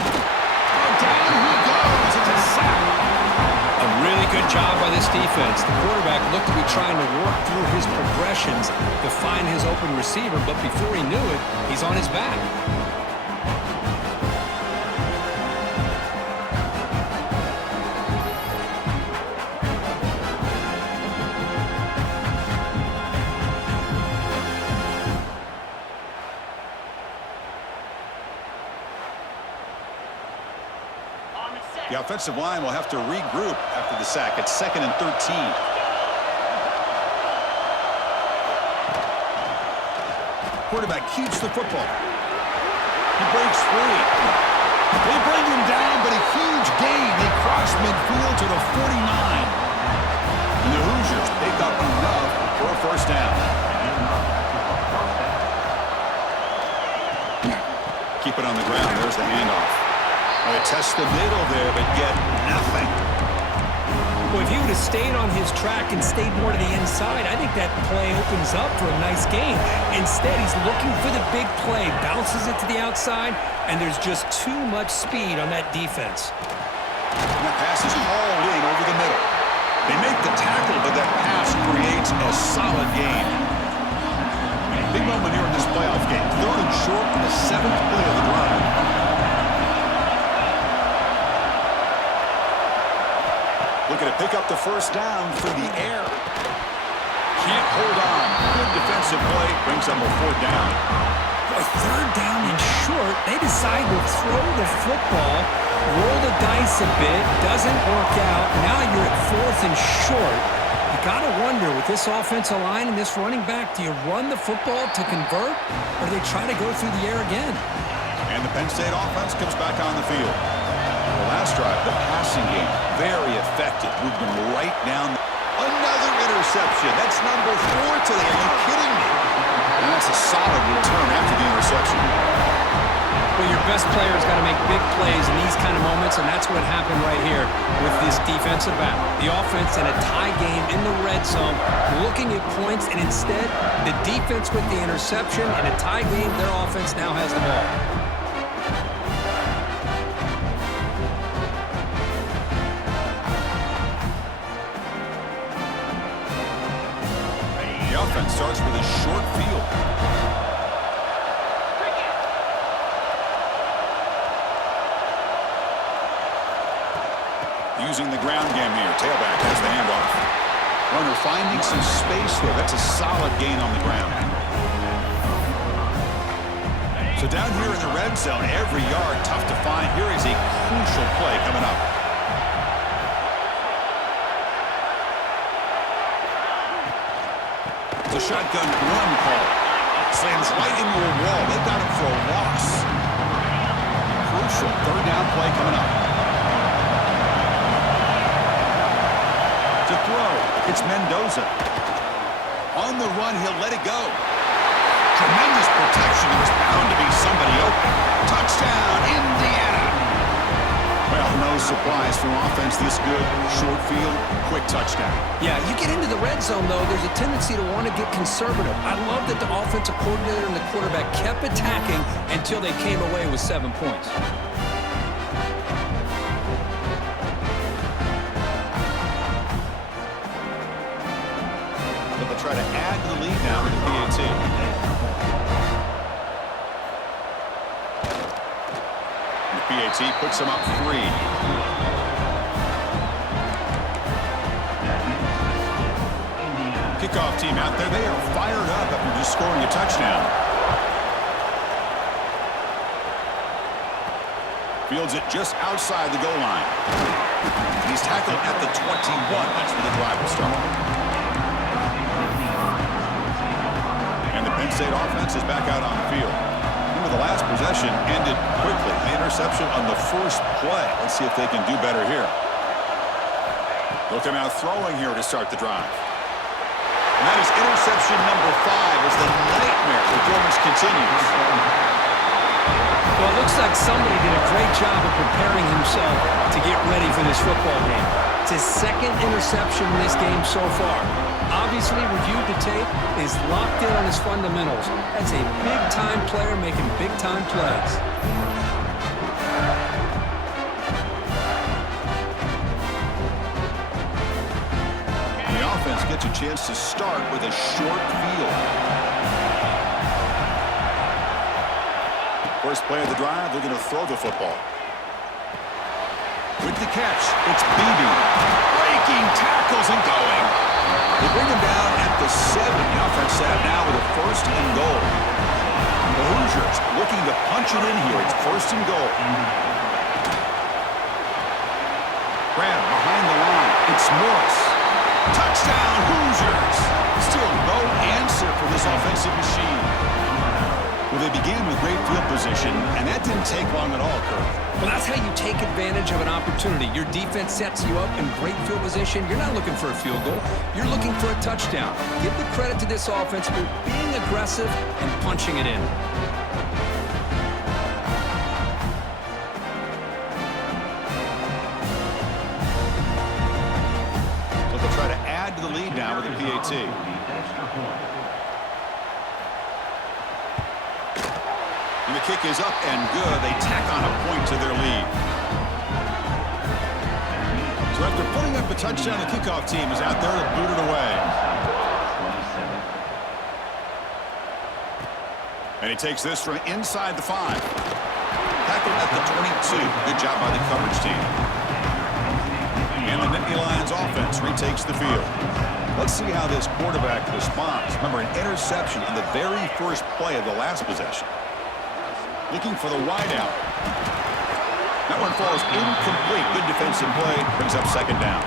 Down he goes. It's a sack. A really good job by this defense. The quarterback looked to be trying to work through his progressions to find his open receiver, but before he knew it, he's on his back. The offensive line will have to regroup after the sack. It's 2nd and 13. Quarterback keeps the football. He breaks free. They bring him down, but a huge gain. They cross midfield to the 49. And the Hoosiers pick up enough for a first down. Keep it on the ground. There's the handoff. They test the middle there, but get nothing. Well, if he would have stayed on his track and stayed more to the inside, I think that play opens up for a nice gain. Instead, he's looking for the big play, bounces it to the outside, and there's just too much speed on that defense. And that pass is hauled in over the middle. They make the tackle, but that pass creates a solid gain. Big moment here in this playoff game. 3rd and short on the 7th play of the drive. Looking to pick up the first down through the air. Can't hold on. Good defensive play. Brings up a 4th down. A 3rd down and short. They decide to throw the football, roll the dice a bit. Doesn't work out. Now you're at 4th and short. You got to wonder, with this offensive line and this running back, do you run the football to convert, or do they try to go through the air again? And the Penn State offense comes back on the field. The last drive, the passing game, very effective. Moved them right down. Another interception. That's number 4 today. Are you kidding me? And that's a solid return after the interception. Well, your best player's got to make big plays in these kind of moments, and that's what happened right here with this defensive back. The offense in a tie game in the red zone, looking at points, and instead, the defense with the interception. In a tie game, their offense now has the ball. The offense starts with a short field. Using the ground game here. Tailback has the handoff. Runner finding some space there. That's a solid gain on the ground. So down here in the red zone, every yard tough to find. Here is a crucial play coming up. It's a shotgun run call. Slams right into a wall. They've got him for a loss. Crucial 3rd down play coming up. To throw, it's Mendoza. On the run, he'll let it go. Tremendous protection. There was bound to be somebody open. Touchdown, Indiana. Well, no surprise from offense this good. Short field, quick touchdown. Yeah, you get into the red zone, though, there's a tendency to want to get conservative. I love that the offensive coordinator and the quarterback kept attacking until they came away with 7 points. Try to add to the lead now with the PAT. The PAT puts them up 3. Kickoff team out there. They are fired up after just scoring a touchdown. Fields it just outside the goal line. He's tackled at the 21. That's where the drive will start. Penn State offense is back out on the field. Remember, the last possession ended quickly. The interception on the first play. Let's see if they can do better here. They'll come out throwing here to start the drive. And that is interception number 5 as the nightmare performance continues. Well, it looks like somebody did a great job of preparing himself to get ready for this football game. It's his 2nd interception in this game so far. Obviously reviewed the tape, is locked in on his fundamentals. That's a big-time player making big-time plays. The offense gets a chance to start with a short field. First play of the drive, they're going to throw the football. With the catch, it's Beebe. Breaking tackles and going. They bring him down at the 7. The offense set up now with a 1st and goal. The Hoosiers looking to punch it in here. It's 1st and goal. Grab behind the line. It's Morris. Touchdown, Hoosiers. Still no answer for this offensive machine. Well, they began with great field position, and that didn't take long at all, Kirk. Well, that's how you take advantage of an opportunity. Your defense sets you up in great field position. You're not looking for a field goal. You're looking for a touchdown. Give the credit to this offense for being aggressive and punching it in. So they'll try to add to the lead now with a PAT. And the kick is up and good. They tack on a point to their lead. So after putting up a touchdown, the kickoff team is out there to boot it away. And he takes this from inside the 5. Tackled at the 22. Good job by the coverage team. And the Nittany Lions offense retakes the field. Let's see how this quarterback responds. Remember, an interception on the very first play of the last possession. Looking for the wideout. That one falls incomplete. Good defensive play. Brings up second down.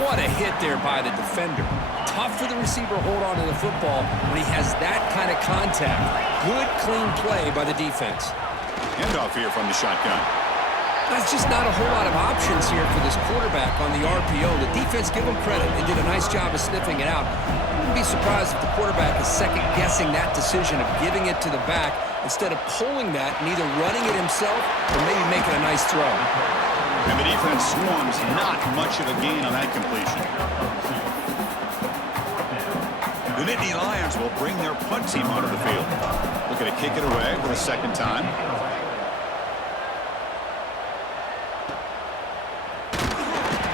What a hit there by the defender. Tough for the receiver to hold on to the football when he has that kind of contact. Good, clean play by the defense. Handoff here from the shotgun. That's just not a whole lot of options here for this quarterback on the RPO. The defense, give him credit, they did a nice job of sniffing it out. Wouldn't be surprised if the quarterback is second-guessing that decision of giving it to the back instead of pulling that and either running it himself or maybe making a nice throw. And the defense swarms not much of a gain on that completion. The Nittany Lions will bring their punt team onto the field. Looking to kick it away for the second time.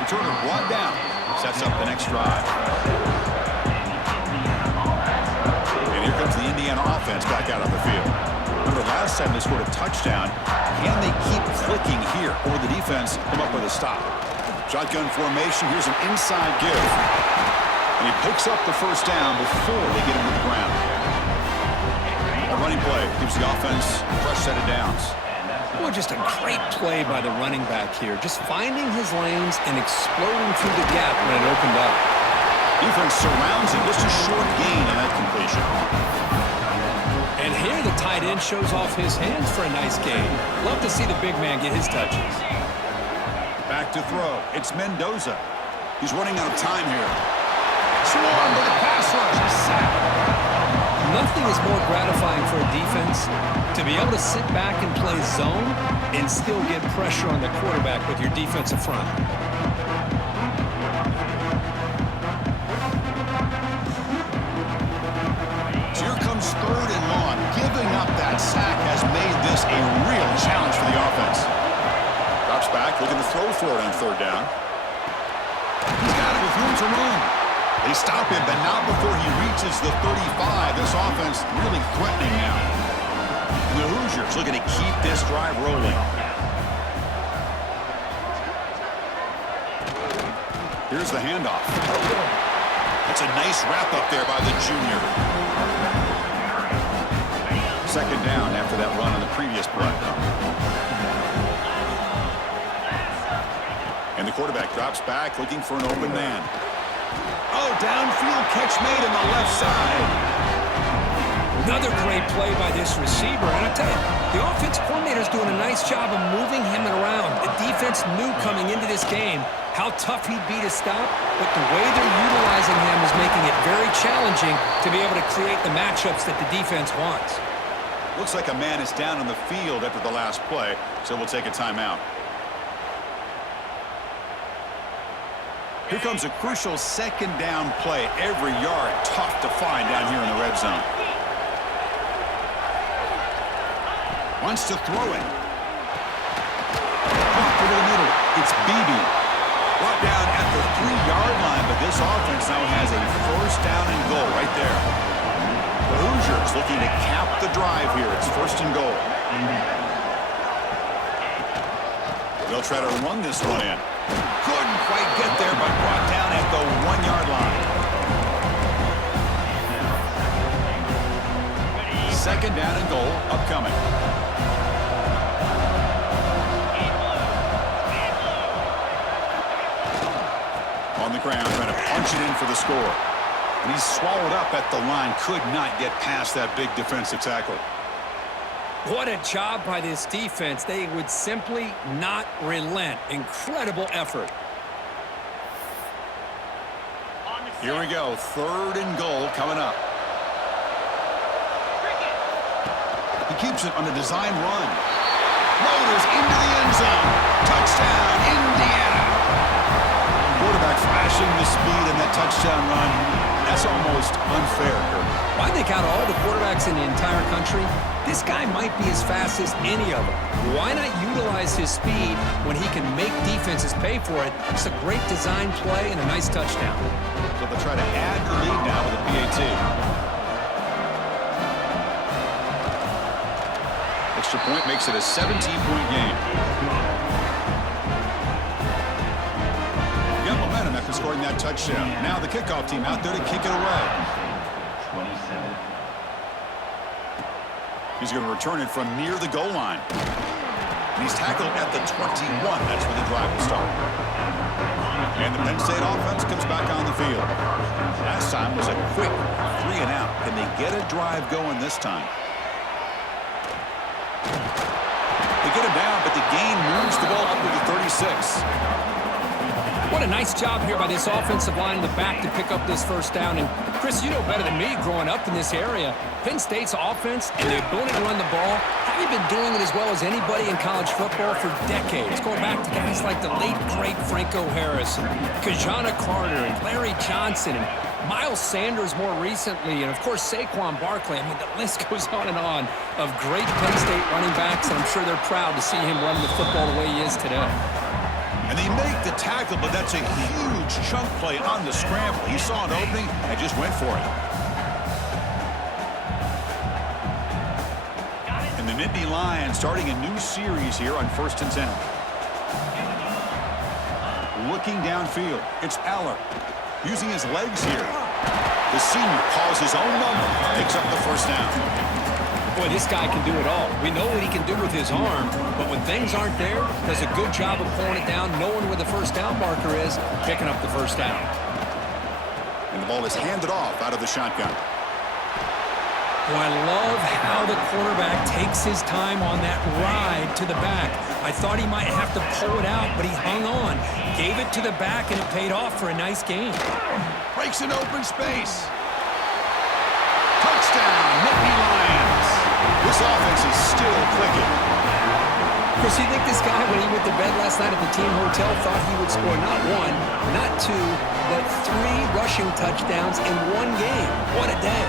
Returner brought down. Sets up the next drive. And here comes the Indiana offense back out on the field. Remember, last time they scored a touchdown. Can they keep clicking here? Or will the defense come up with a stop? Shotgun formation. Here's an inside give. And he picks up the first down before they get him to the ground. A running play gives the offense a fresh set of downs. Well, just a great play by the running back here. Just finding his lanes and exploding through the gap when it opened up. Defense surrounds him. Just a short gain on that completion. And here the tight end shows off his hands for a nice gain. Love to see the big man get his touches. Back to throw. It's Mendoza. He's running out of time here. Swarm with a pass rush. A sack. Nothing is more gratifying for a defense to be able to sit back and play zone and still get pressure on the quarterback with your defensive front. So here comes third and long. Giving up that sack has made this a real challenge for the offense. Drops back, looking to throw for it on third down. He's got it with room to run. They stop him, but not before he reaches the 35. This offense really threatening now. And the Hoosiers looking to keep this drive rolling. Here's the handoff. That's a nice wrap up there by the junior. Second down after that run on the previous play. And the quarterback drops back looking for an open man. Oh, downfield catch made on the left side. Another great play by this receiver. And I tell you, the offense coordinator's doing a nice job of moving him around. The defense knew coming into this game how tough he'd be to stop, but the way they're utilizing him is making it very challenging to be able to create the matchups that the defense wants. Looks like a man is down on the field after the last play, so we'll take a timeout. Here comes a crucial second down play. Every yard tough to find down here in the red zone. Wants to throw it. Over the middle. It's Beebe. Brought down at the 3-yard line, but this offense now has a first down and goal right there. The Hoosiers looking to cap the drive here. It's first and goal. They'll try to run this one in. Couldn't quite get there, but brought down at the 1-yard line. Second down and goal upcoming. On the ground, trying to punch it in for the score. And he's swallowed up at the line. Could not get past that big defensive tackle. What a job by this defense. They would simply not relent. Incredible effort. Here we go. 3rd and goal coming up. He keeps it on a design run. Motors into the end zone. Touchdown, Indiana. Quarterback flashing the speed in that touchdown run. That's almost unfair, Kirk. I think out of all the quarterbacks in the entire country, this guy might be as fast as any of them. Why not utilize his speed when he can make defenses pay for it? It's a great design play and a nice touchdown. So they'll try to add the lead now with a PAT. Extra point makes it a 17-point game. Got momentum after scoring that touchdown. Now the kickoff team out there to kick it away. 27. He's going to return it from near the goal line. And he's tackled at the 21. That's where the drive will start. And the Penn State offense comes back on the field. Last time was a quick 3 and out. Can they get a drive going this time? They get him down, but the gain moves the ball up to the 36. What a nice job here by this offensive line in the back to pick up this first down. And, Chris, you know better than me growing up in this area, Penn State's offense and the ability to run the ball, haven't been doing it as well as anybody in college football for decades, going back to guys like the late, great Franco Harris, and Kajana Carter, and Larry Johnson, and Miles Sanders more recently, and, of course, Saquon Barkley. I mean, the list goes on and on of great Penn State running backs, and I'm sure they're proud to see him run the football the way he is today. And they make the tackle, but that's a huge chunk play on the scramble. He saw an opening and just went for it. And the Nittany Lions starting a new series here on 1st and 10. Looking downfield, it's Aller using his legs here. The senior calls his own number, picks up the first down. Boy, this guy can do it all. We know what he can do with his arm, but when things aren't there, does a good job of pulling it down, knowing where the first down marker is, picking up the first down. And the ball is handed off out of the shotgun. Boy, I love how the quarterback takes his time on that ride to the back. I thought he might have to pull it out, but he hung on, gave it to the back, and it paid off for a nice gain. Breaks an open space. Touchdown, Nittany Lions. This offense is still clicking. Chris, you think this guy, when he went to bed last night at the team hotel, thought he would score not 1, not 2, but 3 rushing touchdowns in one game? What a day.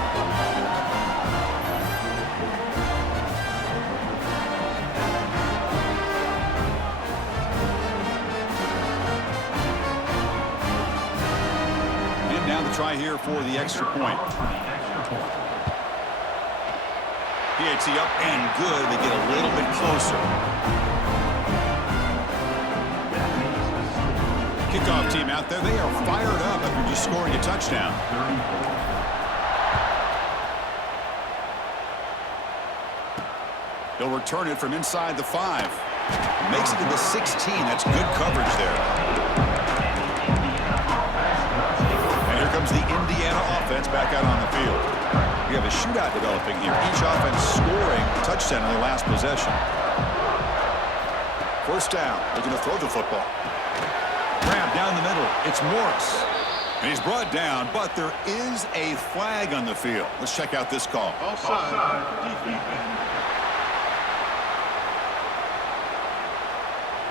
And now the try here for the extra point. PAT up and good. They get a little bit closer. Kickoff team out there. They are fired up after just scoring a touchdown. He'll return it from inside the 5. Makes it to the 16. That's good coverage there. And here comes the Indiana offense back out on the field. We have a shootout developing here. Each offense scoring a touchdown in their last possession. First down. Looking to throw the football. Grab down the middle. It's Morris. And he's brought down, but there is a flag on the field. Let's check out this call. Offside.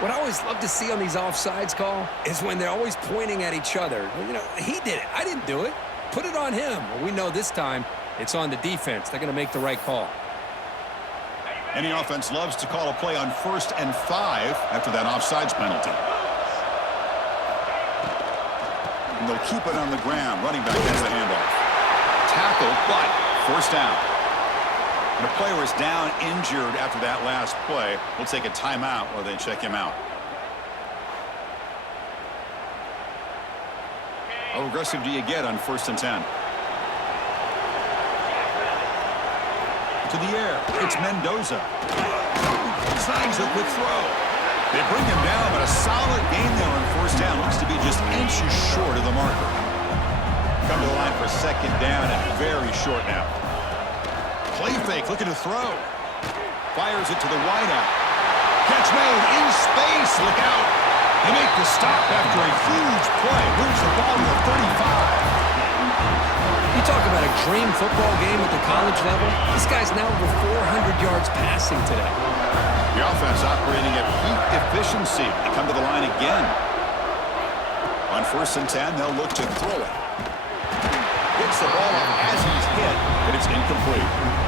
What I always love to see on these offsides call is when they're always pointing at each other. Well, you know, he did it. I didn't do it. Put it on him. Well, we know this time it's on the defense. They're going to make the right call. Any offense loves to call a play on 1st and 5 after that offsides penalty. And they'll keep it on the ground. Running back gets the handoff. Tackle, but first down. And a player is down injured after that last play. We'll take a timeout while they check him out. How aggressive do you get on 1st and 10? To the air. It's Mendoza. Signs a quick throw. They bring him down, but a solid gain there on 1st down. Looks to be just inches short of the marker. Come to the line for 2nd down and very short now. Play fake, looking to throw. Fires it to the wideout. Catch made in space. Look out. They make the stop after a huge play. Moves the ball to the 35. You talk about a dream football game at the college level. This guy's now over 400 yards passing today. The offense operating at peak efficiency. They come to the line again. On 1st and 10, they'll look to throw it. Gets the ball up as he's hit, but it's incomplete.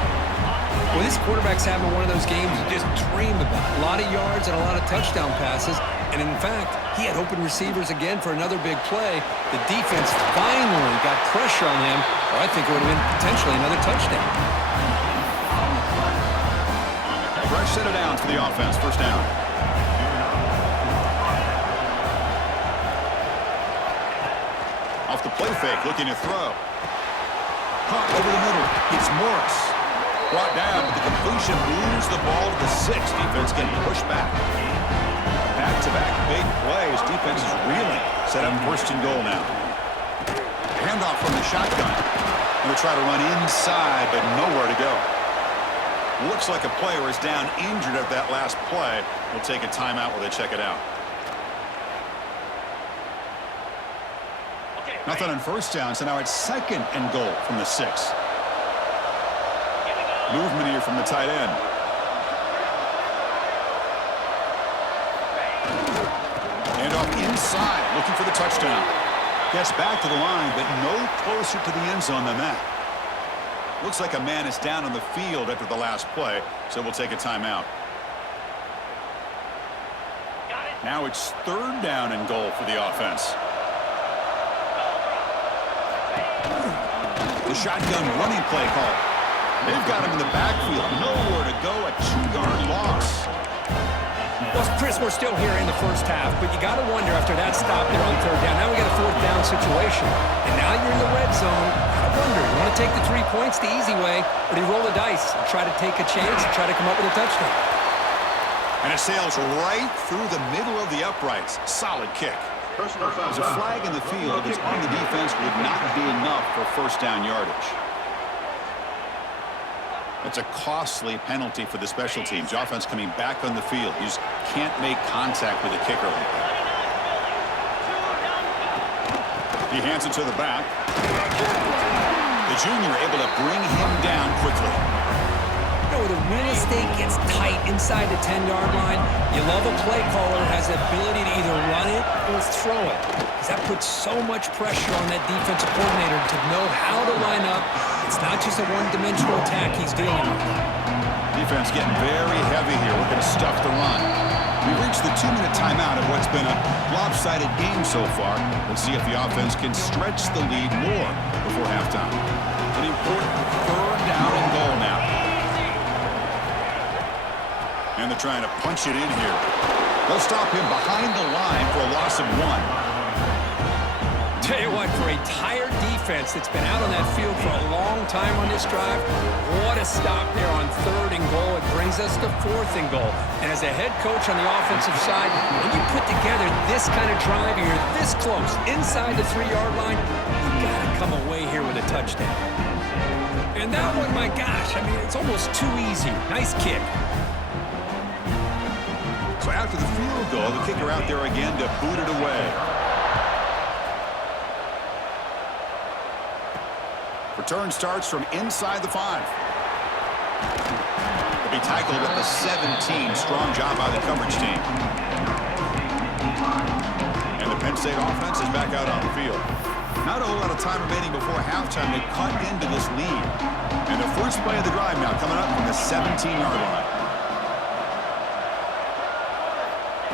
Well, this quarterback's having one of those games you just dream about. A lot of yards and a lot of touchdown passes. And in fact, he had open receivers again for another big play. The defense finally got pressure on him, or I think it would have been potentially another touchdown. Fresh set of downs for the offense. 1st down. Off the play fake, looking to throw. Caught over the middle. It's Morris. Brought down, but the completion moves the ball to the 6. Defense getting pushed back. Back-to-back big plays. Defense is reeling. Set up 1st and goal now. Handoff from the shotgun. Going to try to run inside, but nowhere to go. Looks like a player is down injured at that last play. We'll take a timeout while they check it out. Nothing on 1st down, so now it's 2nd and goal from the 6. Movement here from the tight end. And off inside, looking for the touchdown. Gets back to the line, but no closer to the end zone than that. Looks like a man is down on the field after the last play, so we'll take a timeout. Now it's 3rd down and goal for the offense. The shotgun running play call. They've got him in the backfield. Nowhere to go. A 2-yard loss. Well, Chris, we're still here in the 1st half, but you got to wonder after that stop there on 3rd down. Now we got a 4th down situation. And now you're in the red zone. I wonder, you want to take the 3 points the easy way, or do you roll the dice and try to take a chance and try to come up with a touchdown? And it sails right through the middle of the uprights. Solid kick. There's a flag in the field that's on the defense would not be enough for 1st down yardage. That's a costly penalty for the special teams. The offense coming back on the field. You just can't make contact with a kicker like that. He hands it to the back. The junior able to bring him down quickly. You know, the real estate gets tight inside the 10-yard line. You love a play caller who has the ability to either run it or throw it. Because that puts so much pressure on that defensive coordinator to know how to line up. It's not just a one-dimensional attack he's dealing with. Defense getting very heavy here. We're going to stuff the run. We've reached the 2-minute timeout of what's been a lopsided game so far. Let's see if the offense can stretch the lead more before halftime. An important 3rd down and goal now. And they're trying to punch it in here. They'll stop him behind the line for a loss of 1. Tell you what, for a tired defense that's been out on that field for a long time on this drive, what a stop there on 3rd and goal. It brings us to 4th and goal. And as a head coach on the offensive side, when you put together this kind of drive and you're this close inside the 3-yard line, you got to come away here with a touchdown. And that one, my gosh, I mean, it's almost too easy. Nice kick. So after the field goal, the kicker out there again to boot it away. Return starts from inside the 5. They'll be tackled at the 17. Strong job by the coverage team. And the Penn State offense is back out on the field. Not a whole lot of time remaining before halftime. They cut into this lead. And the first play of the drive now coming up from the 17-yard line.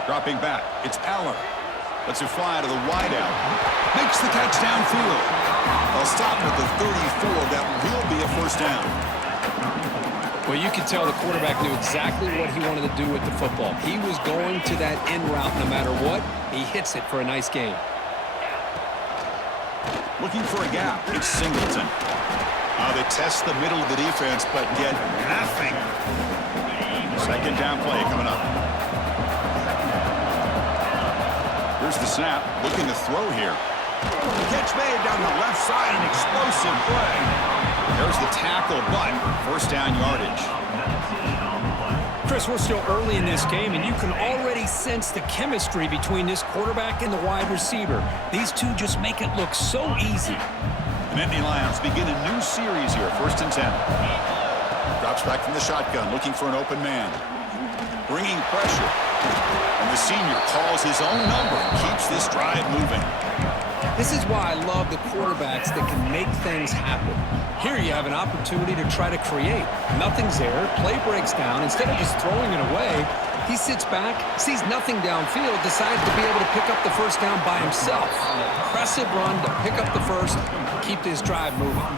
Dropping back, it's Aller. Lets it fly to the wideout. Makes the catch downfield. They'll stop at the 34. That will be a 1st down. Well, you could tell the quarterback knew exactly what he wanted to do with the football. He was going to that in route no matter what. He hits it for a nice gain. Looking for a gap. It's Singleton. They test the middle of the defense, but get nothing. 2nd down play coming up. Here's the snap. Looking to throw here. Catch made down the left side. An explosive play. There's the tackle, but 1st down yardage. Chris, we're still early in this game, and you can already sense the chemistry between this quarterback and the wide receiver. These two just make it look so easy. The Nittany Lions begin a new series here, 1st and 10. Drops back from the shotgun, looking for an open man. Bringing pressure. And the senior calls his own number and keeps this drive moving. This is why I love the quarterbacks that can make things happen. Here you have an opportunity to try to create. Nothing's there. Play breaks down. Instead of just throwing it away, he sits back, sees nothing downfield, decides to be able to pick up the first down by himself. An impressive run to pick up the first, keep this drive moving.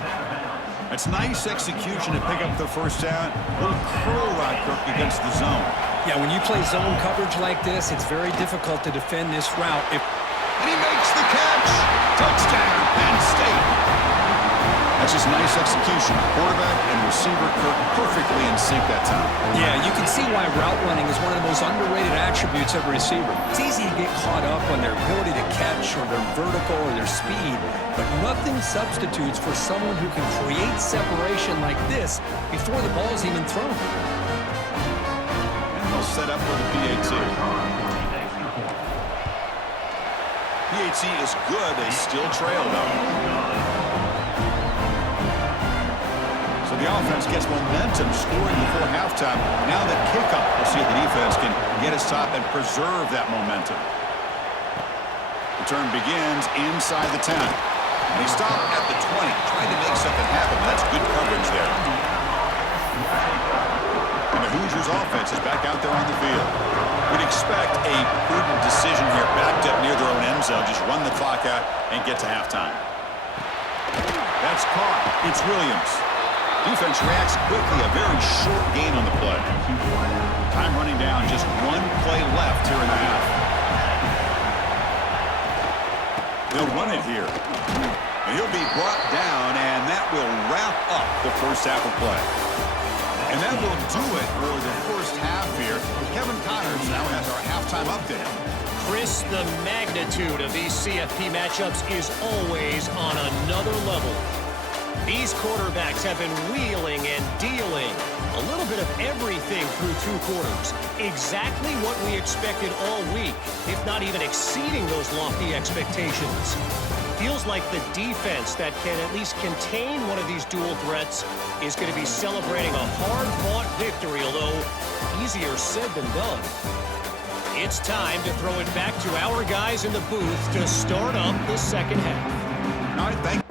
It's nice execution to pick up the first down. A little curl rod Kirk against the zone. Yeah, when you play zone coverage like this, it's very difficult to defend this route. And he makes the catch. Touchdown, Penn State. That's just nice execution. Quarterback and receiver Kirk perfectly in sync that time. Yeah, you can see why route running is one of the most underrated attributes of a receiver. It's easy to get caught up on their ability to catch or their vertical or their speed, but nothing substitutes for someone who can create separation like this before the ball is even thrown. And they'll set up for the PAT. PAT is good. They still trail, though. So the offense gets momentum scoring before halftime. Now the kickoff. We'll see if the defense can get his top and preserve that momentum. Return begins inside the 10. And they stop at the 20, trying to make something happen. That's good coverage there. And the Hoosiers offense is back out there on the field. We'd expect a prudent decision here, backed up near their own end zone. Just run the clock out and get to halftime. That's caught. It's Williams. Defense reacts quickly. A very short gain on the play. Time running down. Just one play left here in the half. They'll run it here. And he'll be brought down, and that will wrap up the first half of play. And that will do it for the first half here. Kevin Connors now has our halftime update. Chris, the magnitude of these CFP matchups is always on another level. These quarterbacks have been wheeling and dealing. A little bit of everything through 2 quarters. Exactly what we expected all week, if not even exceeding those lofty expectations. Feels like the defense that can at least contain one of these dual threats is going to be celebrating a hard-fought victory, although easier said than done. It's time to throw it back to our guys in the booth to start up the second half. All right, thank you.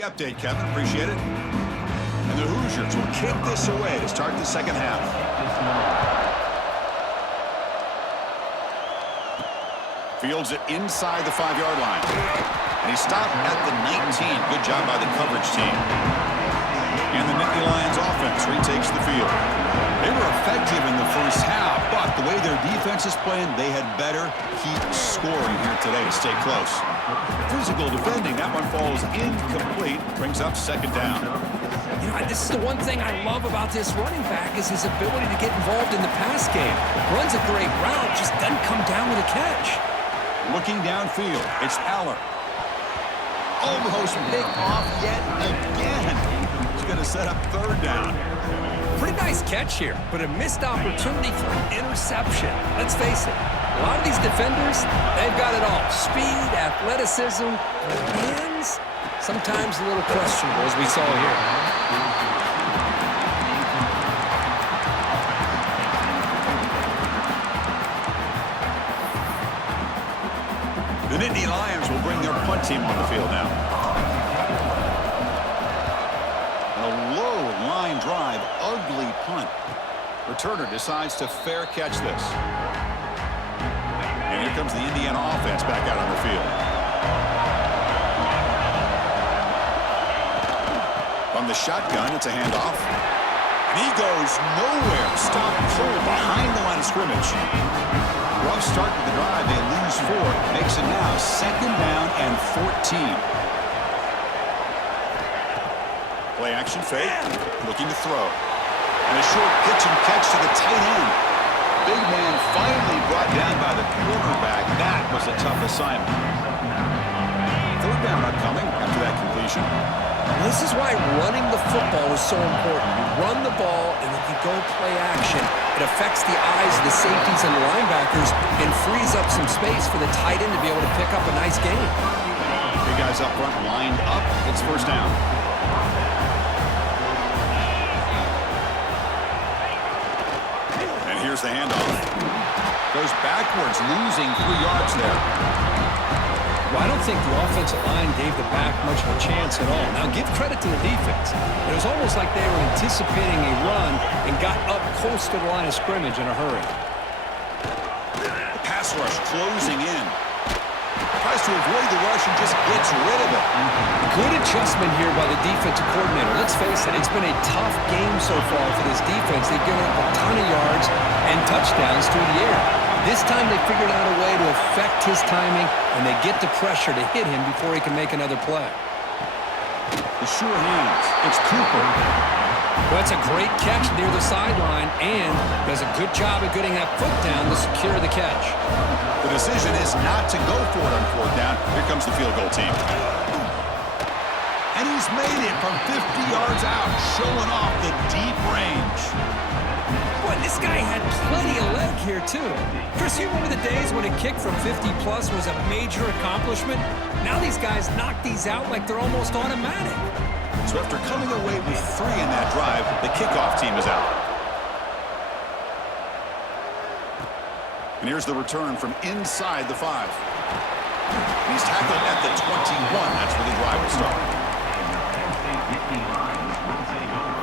The update, Kevin. Appreciate it. And the Hoosiers will kick this away to start the second half. Fields it inside the 5-yard line. And he stopped at the 19. Good job by the coverage team. And the Nittany Lions offense retakes the field. They were effective in the first half, but the way their defense is playing, they had better keep scoring here today to stay close. Physical defending, that one falls incomplete, brings up second down. You know, this is the one thing I love about this running back is his ability to get involved in the pass game. Runs a great route, just doesn't come down with a catch. Looking downfield, it's Aller. Almost picked off yet again. He's going to set up third down. Pretty nice catch here, but a missed opportunity for an interception. Let's face it, a lot of these defenders, they've got it all. Speed, athleticism, but hands, sometimes a little questionable, as we saw here. The Nittany Lions will bring their punt team on the field now. A low line drive, ugly punt. Returner decides to fair catch this. And here comes the Indiana offense back out on the field. From the shotgun, it's a handoff. And he goes nowhere. Stop cold behind the line of scrimmage. Rough start to the drive. They lose 4. Makes it now second down and 14. Play action fake. Looking to throw. And a short pitch and catch to the tight end. Big man finally brought down by the quarterback. That was a tough assignment. Third down upcoming after that completion. This is why running the football is so important. You run the ball, and then you go play action. It affects the eyes of the safeties and the linebackers and frees up some space for the tight end to be able to pick up a nice gain. Big guys up front lined up. It's first down. And here's the handoff. Goes backwards, losing 3 yards there. Well, I don't think the offensive line gave the back much of a chance at all. Now, give credit to the defense. It was almost like they were anticipating a run and got up close to the line of scrimmage in a hurry. The pass rush closing in. Tries to avoid the rush and just gets rid of it. Good adjustment here by the defensive coordinator. Let's face it, it's been a tough game so far for this defense. They've given up a ton of yards and touchdowns through the air. This time they figured out a way to affect his timing, and they get the pressure to hit him before he can make another play. The sure hands. It's Cooper. Well, that's a great catch near the sideline, and does a good job of getting that foot down to secure the catch. The decision is not to go for it on fourth down. Here comes the field goal team. And he's made it from 50 yards out, showing off the deep range. Boy, this guy had plenty of leg here, too. Chris, you remember the days when a kick from 50-plus was a major accomplishment? Now these guys knock these out like they're almost automatic. So after coming away with 3 in that drive, the kickoff team is out. And here's the return from inside the 5. He's tackled at the 21. That's where the drive will start.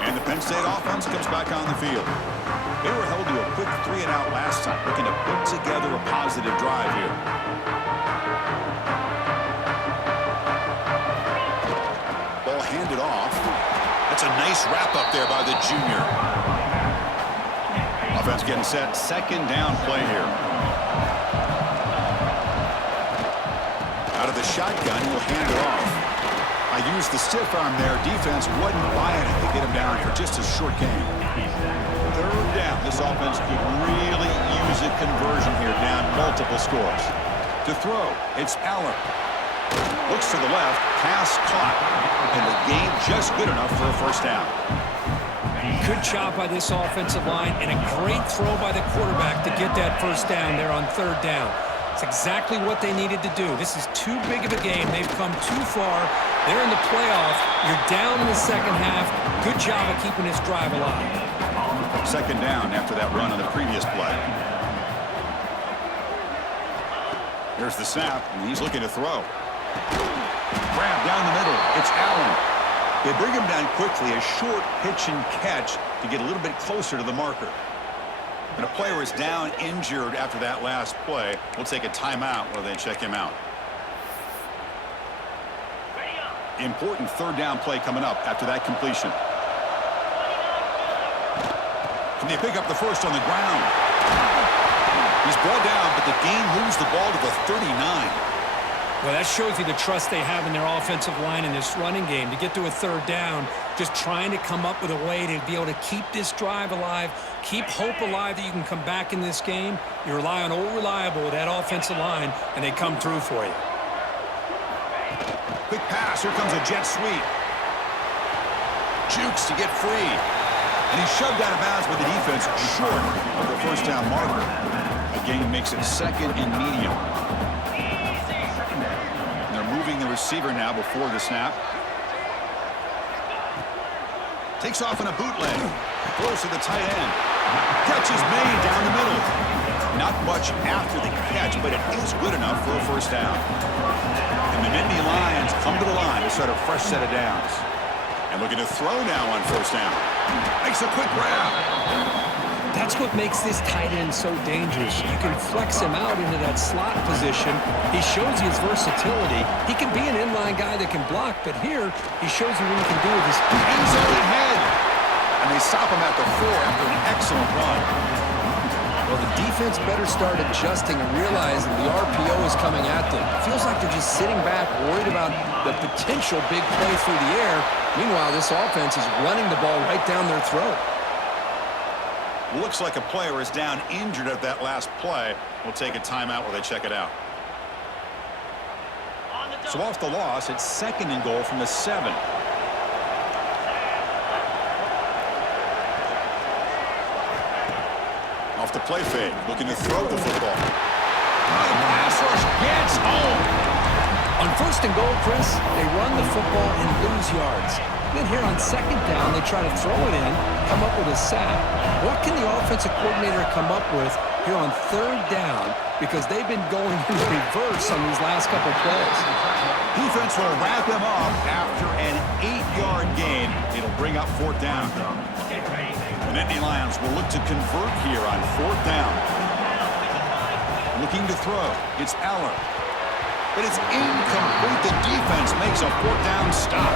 And the Penn State offense comes back on the field. They were held to a quick 3-and-out last time, looking to put together a positive drive here. Ball handed off. That's a nice wrap up there by the junior. Offense getting set. Second down play here. Out of the shotgun, he'll hand it off. I used the stiff arm there. Defense wasn't buying it to get him down for just a short gain. Third down. This offense could really use a conversion here, down multiple scores. To throw, it's Aller. Looks to the left, pass caught, and the gain just good enough for a first down. Good job by this offensive line, and a great throw by the quarterback to get that first down there on third down. It's exactly what they needed to do. This is too big of a game. They've come too far. They're in the playoff. You're down in the second half. Good job of keeping this drive alive. Second down after that run on the previous play. Here's the snap, and he's looking to throw. Grab down the middle. It's Allen. They bring him down quickly. A short pitch and catch to get a little bit closer to the marker. And a player is down injured after that last play. We'll take a timeout while they check him out. Important third down play coming up after that completion. Can they pick up the first on the ground? He's brought down, but the game moves the ball to the 39. Well, that shows you the trust they have in their offensive line in this running game. To get to a third down, just trying to come up with a way to be able to keep this drive alive, keep hope alive that you can come back in this game. You rely on Old Reliable with that offensive line, and they come through for you. Quick pass. Here comes a jet sweep. Jukes to get free. And he's shoved out of bounds by the defense short of the first down marker. A gain makes it second and medium. And they're moving the receiver now before the snap. Takes off in a bootleg. Throws to the tight end. Catch is made down the middle. Not much after the catch, but it is good enough for a first down. And the Nittany Lions come to the line to start a fresh set of downs. And looking to throw now on first down. Makes a quick grab. That's what makes this tight end so dangerous. You can flex him out into that slot position. He shows you his versatility. He can be an inline guy that can block, but here he shows you what he can do with his end zone ahead. And they stop him at the 4 after an excellent run. Well, the defense better start adjusting and realizing the RPO is coming at them. It feels like they're just sitting back, worried about the potential big play through the air. Meanwhile, this offense is running the ball right down their throat. Looks like a player is down injured at that last play. We'll take a timeout while they check it out. So off the loss, it's second and goal from the 7. Off the play fake, looking to throw the football. Pass rush gets home. On first and goal, Chris, they run the football and lose yards. Then here on second down, they try to throw it in, come up with a sack. What can the offensive coordinator come up with here on third down? Because they've been going in reverse on these last couple plays. Defense will wrap him up after an 8-yard gain. It'll bring up fourth down. The Nittany Lions will look to convert here on fourth down. Looking to throw. It's Allen. But it's incomplete. The defense makes a fourth down stop.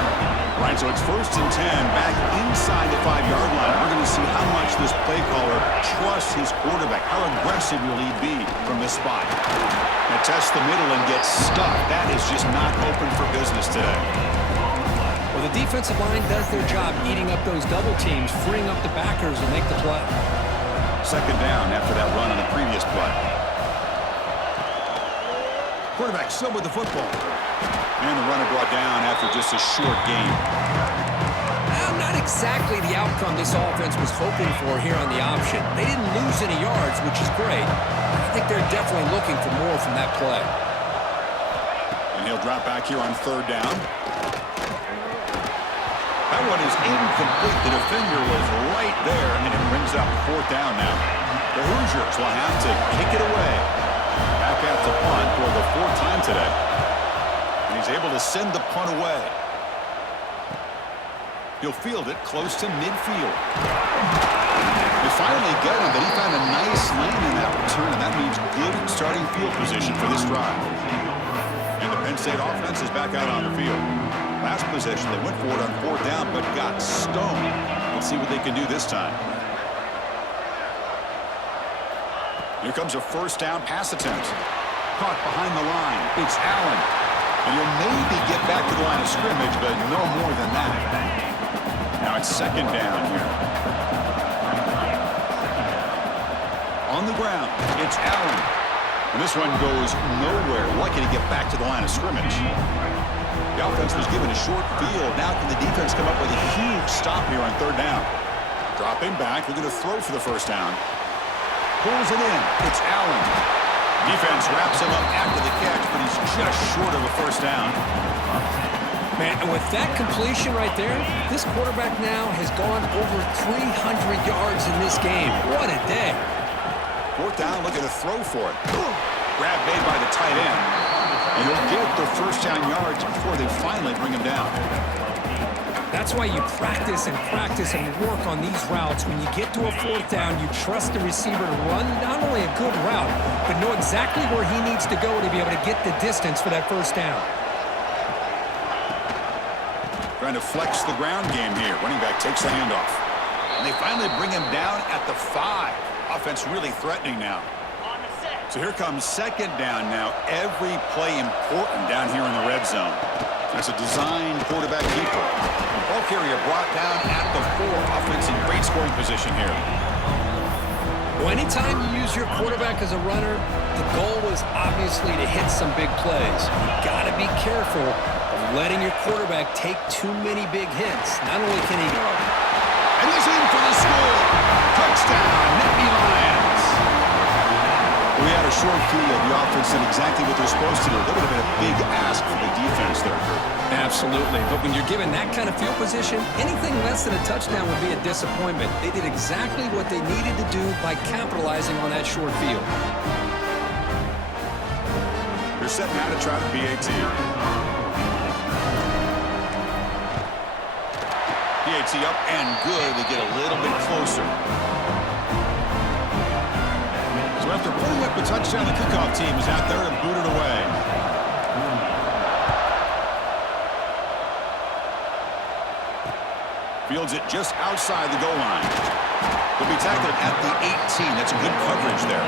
Right, so it's first and 10 back inside the 5-yard line. We're going to see how much this play caller trusts his quarterback. How aggressive will he be from this spot? Now test the middle and get stuck. That is just not open for business today. Well, the defensive line does their job eating up those double teams, freeing up the backers and make the play. Second down after that run on the previous play. Quarterback still with the football. And the runner brought down after just a short gain. Well, not exactly the outcome this offense was hoping for here on the option. They didn't lose any yards, which is great. I think they're definitely looking for more from that play. And he'll drop back here on third down. That one is incomplete. The defender was right there, and it brings up fourth down now. The Hoosiers will have to kick it away. Back out to punt for the 4th time today. And he's able to send the punt away. He'll field it close to midfield. They finally got him, but he found a nice lane in that return, and that means good starting field position for this drive. And the Penn State offense is back out on the field. Last possession, they went for it on fourth down, but got stoned. Let's see what they can do this time. Here comes a first down pass attempt. Caught behind the line. It's Allen. And he'll maybe get back to the line of scrimmage, but no more than that. Now it's second down here. On the ground, it's Allen. And this one goes nowhere. Lucky to get back to the line of scrimmage. The offense was given a short field. Now can the defense come up with a huge stop here on third down? Dropping back, looking to throw for the first down. Pulls it in. It's Allen. Defense wraps him up after the catch, but he's just short of a first down. Man, and with that completion right there, this quarterback now has gone over 300 yards in this game. What a day. Fourth down, looking to throw for it. Grab made by the tight end. And he'll get the first down yards before they finally bring him down. That's why you practice and work on these routes. When you get to a fourth down, you trust the receiver to run not only a good route, but know exactly where he needs to go to be able to get the distance for that first down. Trying to flex the ground game here. Running back takes the handoff. And they finally bring him down at the 5. Offense really threatening now. So here comes second down now. Every play important down here in the red zone. That's a design quarterback keeper. Ball carrier brought down at the 4. Offense in great scoring position here. Well, anytime you use your quarterback as a runner, the goal is obviously to hit some big plays. You've got to be careful of letting your quarterback take too many big hits. Not only can he go, and he's in for the score. Touchdown, Nittany Lions. We had a short field. The offense did exactly what they're supposed to do. That would have been a big ask for the defense there, Kurt. Absolutely. But when you're given that kind of field position, anything less than a touchdown would be a disappointment. They did exactly what they needed to do by capitalizing on that short field. They're setting out to try the BAT. BAT up and good. They get a little bit closer. So after putting up a touchdown, the kickoff team is out there and booted away. Fields it just outside the goal line. He'll be tackled at the 18. That's good coverage there.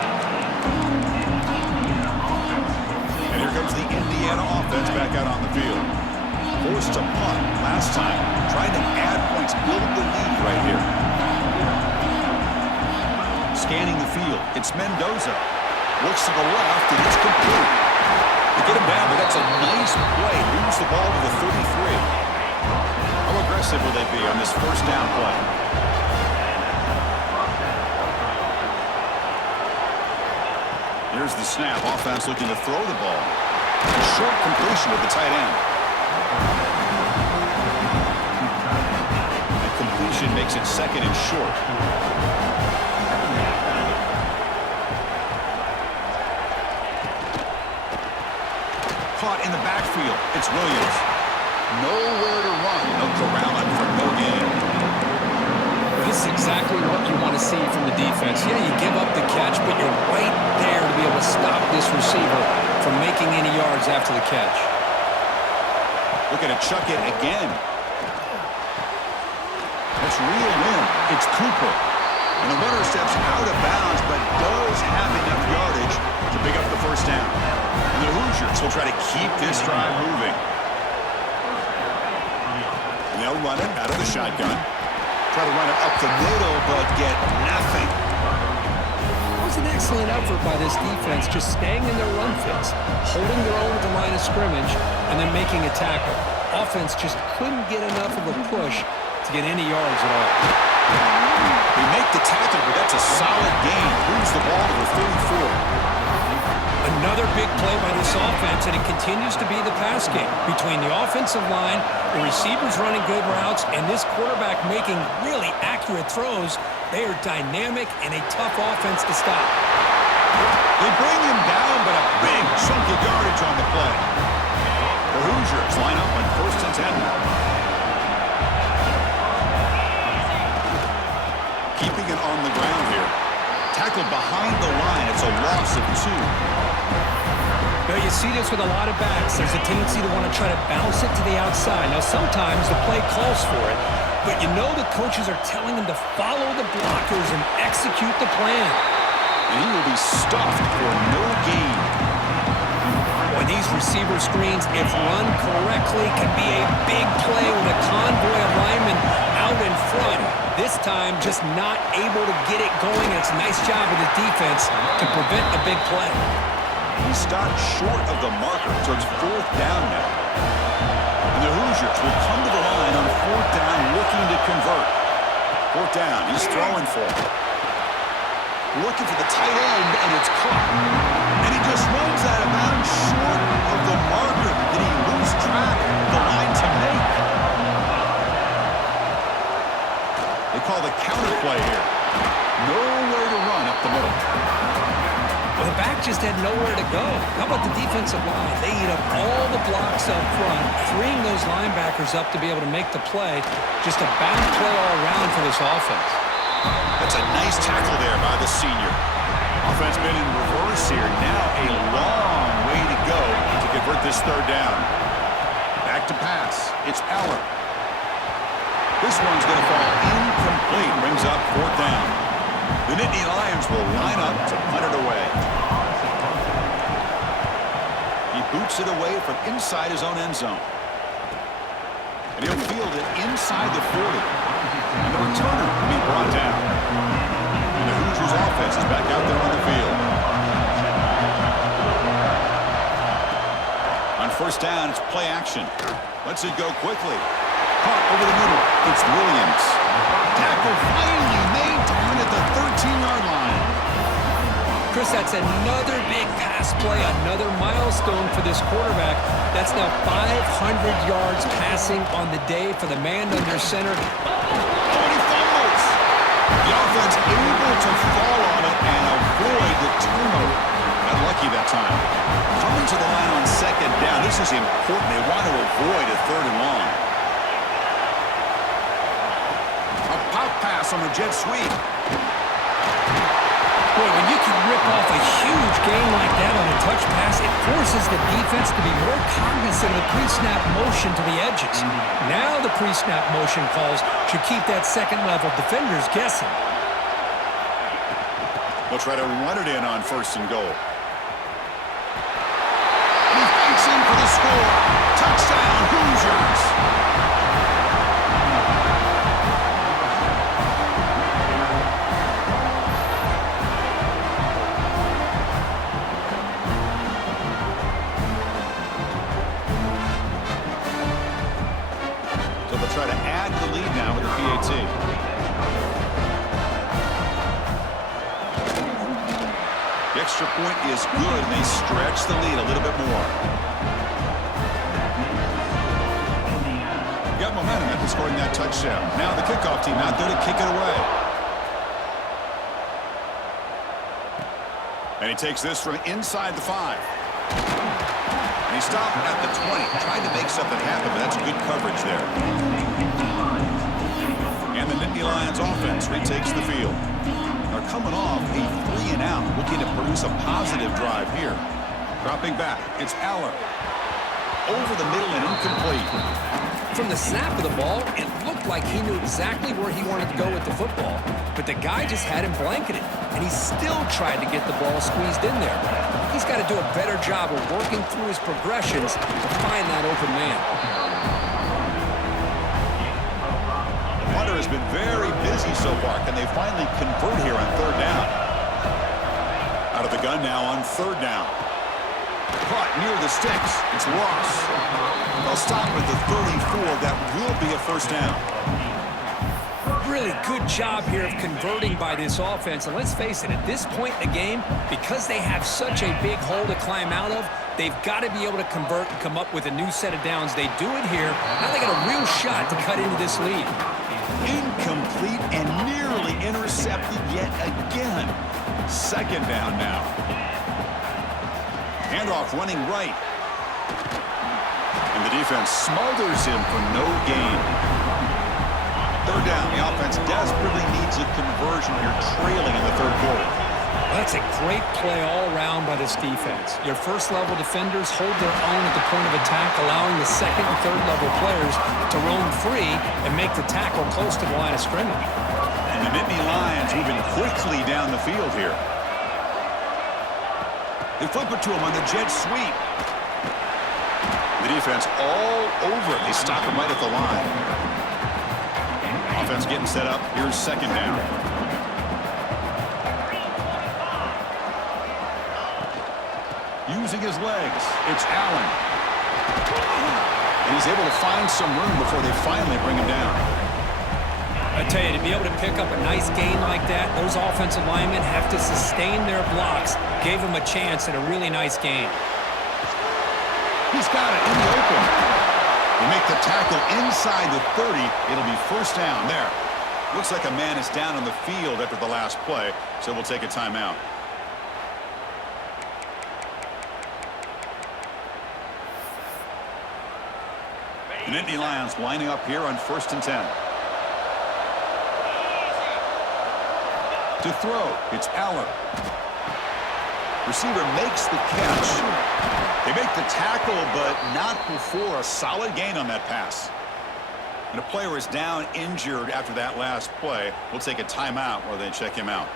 And here comes the Indiana offense back out on the field. Forced to punt last time. Trying to add points, build the lead right here. Scanning the field. It's Mendoza. Looks to the left, and it's complete. They get him down, but that's a nice play. Moves the ball to the 33. How aggressive will they be on this first down play? Here's the snap. Offense looking to throw the ball. A short completion with the tight end. That completion makes it second and short. Caught in the backfield. It's Williams. Nowhere to run. They'll corral him for no gain. This is exactly what you want to see from the defense. Yeah, you give up the catch, but you're right there to be able to stop this receiver from making any yards after the catch. Looking to chuck it again. Let's reel in. It's Cooper. And the runner steps out of bounds, but does have enough yardage to pick up the first down. And the Hoosiers will try to keep this drive moving. They'll run it out of the shotgun. Try to run it up the middle, but get nothing. It was an excellent effort by this defense, just staying in their run fits, holding their own at the line of scrimmage, and then making a tackle. Offense just couldn't get enough of a push to get any yards at all. They make the tackle, but that's a solid gain. Moves the ball to the 34. Another big play by this offense, and it continues to be the pass game. Between the offensive line, the receivers running good routes, and this quarterback making really accurate throws, they are dynamic and a tough offense to stop. They bring him down, but a big chunk of yardage on the play. The Hoosiers line up on 1st and 10 now. Keeping it on the ground here. Tackled behind the line. It's a loss of 2. Now, you see this with a lot of backs. There's a tendency to want to try to bounce it to the outside. Now, sometimes the play calls for it, but you know the coaches are telling them to follow the blockers and execute the plan. And he will be stuffed for no gain. Boy, these receiver screens, if run correctly, can be a big play with a convoy of linemen out in front. This time, just not able to get it going. It's a nice job of the defense to prevent a big play. He stopped short of the marker, so it's 4th down now. And the Hoosiers will come to the line on 4th down, looking to convert. 4th down, he's throwing for it. Looking for the tight end, and it's caught. And he just runs out of bounds short of the marker. Did he lose track of the line to make? They call the counter play here. Nowhere to run up the middle. Well, the back just had nowhere to go. How about the defensive line? They eat up all the blocks up front, freeing those linebackers up to be able to make the play. Just a bad play all around for this offense. That's a nice tackle there by the senior. Offense been in reverse here. Now a long way to go to convert this third down. Back to pass. It's Aller. This one's going to fall incomplete. Brings up fourth down. The Nittany Lions will line up to punt it away. He boots it away from inside his own end zone. And he'll field it inside the 40. And the returner will be brought down. And the Hoosiers offense is back out there on the field. On first down, it's play action. Lets it go quickly. Caught over the middle. It's Williams. Tackle finally made down at the 13-yard line. Chris, that's another big pass play, another milestone for this quarterback. That's now 500 yards passing on the day for the man under center. Oh, he fumbles. The offense able to fall on it and avoid the turnover. Got lucky that time. Coming to the line on second down. This is important. They want to avoid a third and long. A pop pass on the jet sweep. Boy, when you can rip off a huge gain like that on a touch pass, it forces the defense to be more cognizant of the pre-snap motion to the edges. Now the pre-snap motion calls should keep that second-level defenders guessing. They'll try to run it in on first and goal. He fights in for the score. Touchdown, Hoosiers. So they'll try to add the lead now with the PAT. The extra point is good, and they stretch the lead a little bit more. Got momentum after scoring that touchdown. Now the kickoff team out there to kick it away. And he takes this from inside the 5. And he stopped at the 20, trying to make something happen, but that's good coverage there. And the Nittany Lions offense retakes the field. They're coming off a 3-and-out, looking to produce a positive drive here. Dropping back, it's Aller. Over the middle and incomplete. From the snap of the ball, it looked like he knew exactly where he wanted to go with the football, but the guy just had him blanketed, and he still tried to get the ball squeezed in there. He's got to do a better job of working through his progressions to find that open man. Hunter has been very busy so far. Can they finally convert here on third down? Out of the gun now on third down. Caught near the sticks. It's Ross. They'll stop at the 34. That will be a first down. Really good job here of converting by this offense. And let's face it, at this point in the game, because they have such a big hole to climb out of, they've got to be able to convert and come up with a new set of downs. They do it here. Now they got a real shot to cut into this lead. Incomplete and nearly intercepted yet again. Second down now. Handoff running right. And the defense smothers him for no gain. Third down. The offense desperately needs a conversion here, trailing in the third quarter. That's a great play all around by this defense. Your first-level defenders hold their own at the point of attack, allowing the second and third-level players to roam free and make the tackle close to the line of scrimmage. And the Nittany Lions moving quickly down the field here. They flip it to him on the jet sweep. The defense all over it. They stop him right at the line. Offense getting set up. Here's second down. Using his legs, it's Allen. And he's able to find some room before they finally bring him down. I tell you, to be able to pick up a nice gain like that, those offensive linemen have to sustain their blocks. Gave him a chance at a really nice gain. He's got it in the open. They make the tackle inside the 30. It'll be first down there. Looks like a man is down on the field after the last play, so we'll take a timeout. Nittany Lions lining up here on 1st and 10. To throw, it's Allen. Receiver makes the catch. They make the tackle, but not before a solid gain on that pass. And a player is down injured after that last play. We'll take a timeout while they check him out.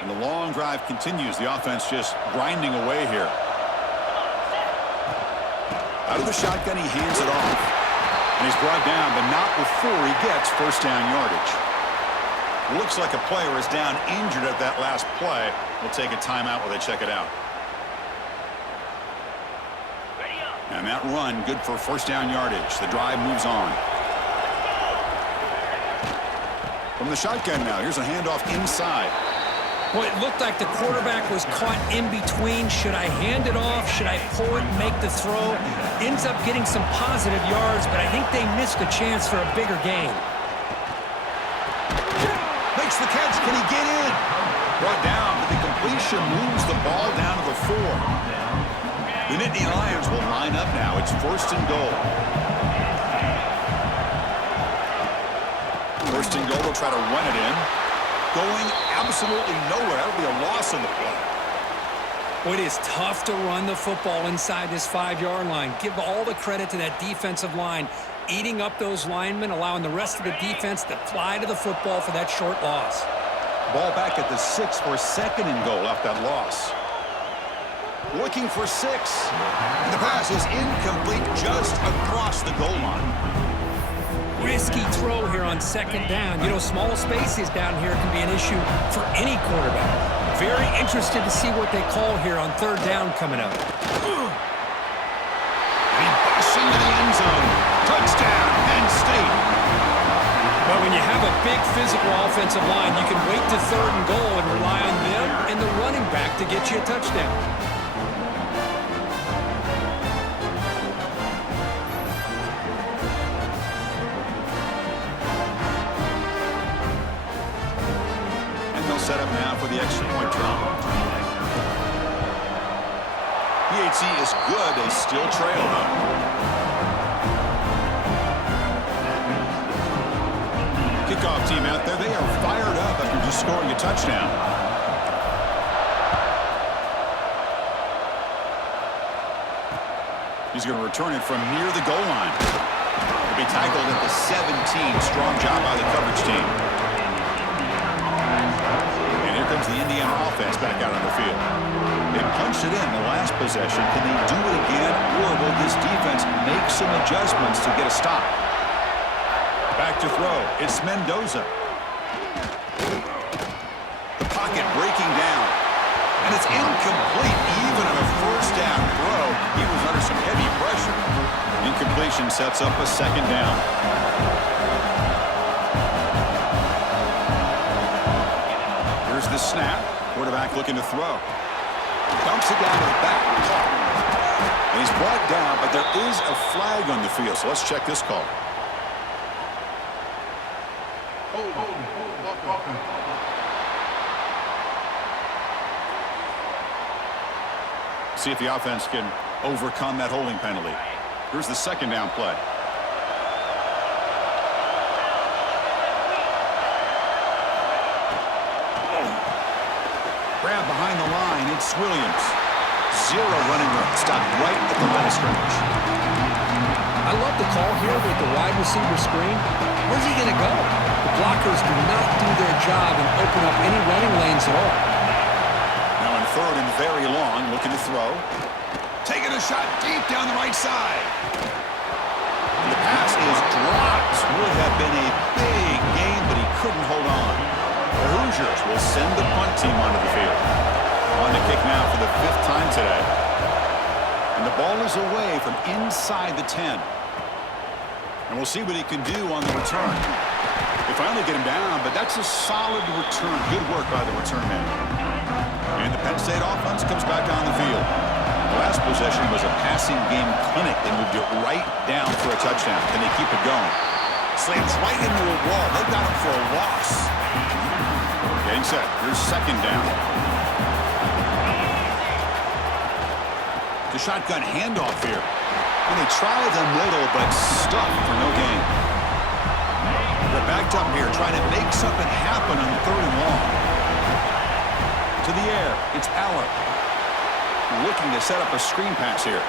And the long drive continues. The offense just grinding away here. Out of the shotgun, he hands it off. And he's brought down, but not before he gets first down yardage. Looks like a player is down injured at that last play. We'll take a timeout while they check it out. And that run, good for first down yardage. The drive moves on. From the shotgun now, here's a handoff inside. Boy, it looked like the quarterback was caught in between. Should I hand it off? Should I pull it and make the throw? Ends up getting some positive yards, but I think they missed a chance for a bigger gain. Makes the catch. Can he get in? Brought down, but the completion moves the ball down to the 4. The Nittany Lions will line up now. It's 1st and goal. 1st and goal. They'll try to run it in. Going absolutely nowhere. That'll be a loss on the play. Well, it is tough to run the football inside this 5-yard line. Give all the credit to that defensive line, eating up those linemen, allowing the rest of the defense to fly to the football for that short loss. Ball back at the 6 for 2nd and goal off that loss. Looking for 6. And the pass is incomplete just across the goal line. Risky throw here on 2nd down. You know, small spaces down here can be an issue for any quarterback. Very interested to see what they call here on 3rd down coming up. And he busts into the end zone. Touchdown, Penn State. But when you have a big physical offensive line, you can wait to 3rd and goal and rely on them and the running back to get you a touchdown. Set up now for the extra point try. PAT is good. They still trail though. Kickoff team out there. They are fired up after just scoring a touchdown. He's going to return it from near the goal line. He'll be tackled at the 17. Strong job by the coverage team. Comes the Indiana offense back out on the field. They punched it in the last possession. Can they do it again, or will this defense make some adjustments to get a stop? Back to throw. It's Mendoza. The pocket breaking down. And it's incomplete even on a first down throw. He was under some heavy pressure. Incompletion sets up a 2nd down. The snap. Quarterback looking to throw. Dumps it down to the back. And he's brought down, but there is a flag on the field. So let's check this call. See if the offense can overcome that holding penalty. Here's the 2nd down play. Grab behind the line, it's Williams. 0 running room, stopped right at the line of scrimmage. I love the call here with the wide receiver screen. Where's he going to go? The blockers do not do their job and open up any running lanes at all. Now on 3rd and very long, looking to throw. Taking a shot deep down the right side. And the pass is dropped. Would have been a big gain, but he couldn't hold on. The Hoosiers will send the punt team onto the field. On the kick now for the 5th time today. And the ball is away from inside the 10. And we'll see what he can do on the return. They finally get him down, but that's a solid return. Good work by the return man. And the Penn State offense comes back on the field. The last possession was a passing game clinic. They moved it right down for a touchdown. Can they keep it going? Slams right into a wall. They got him for a loss. Getting set. Here's 2nd down. The shotgun handoff here. And they try the middle, but stuck for no gain. They're backed up here, trying to make something happen on 3rd and long. To the air, it's Allen. Looking to set up a screen pass here.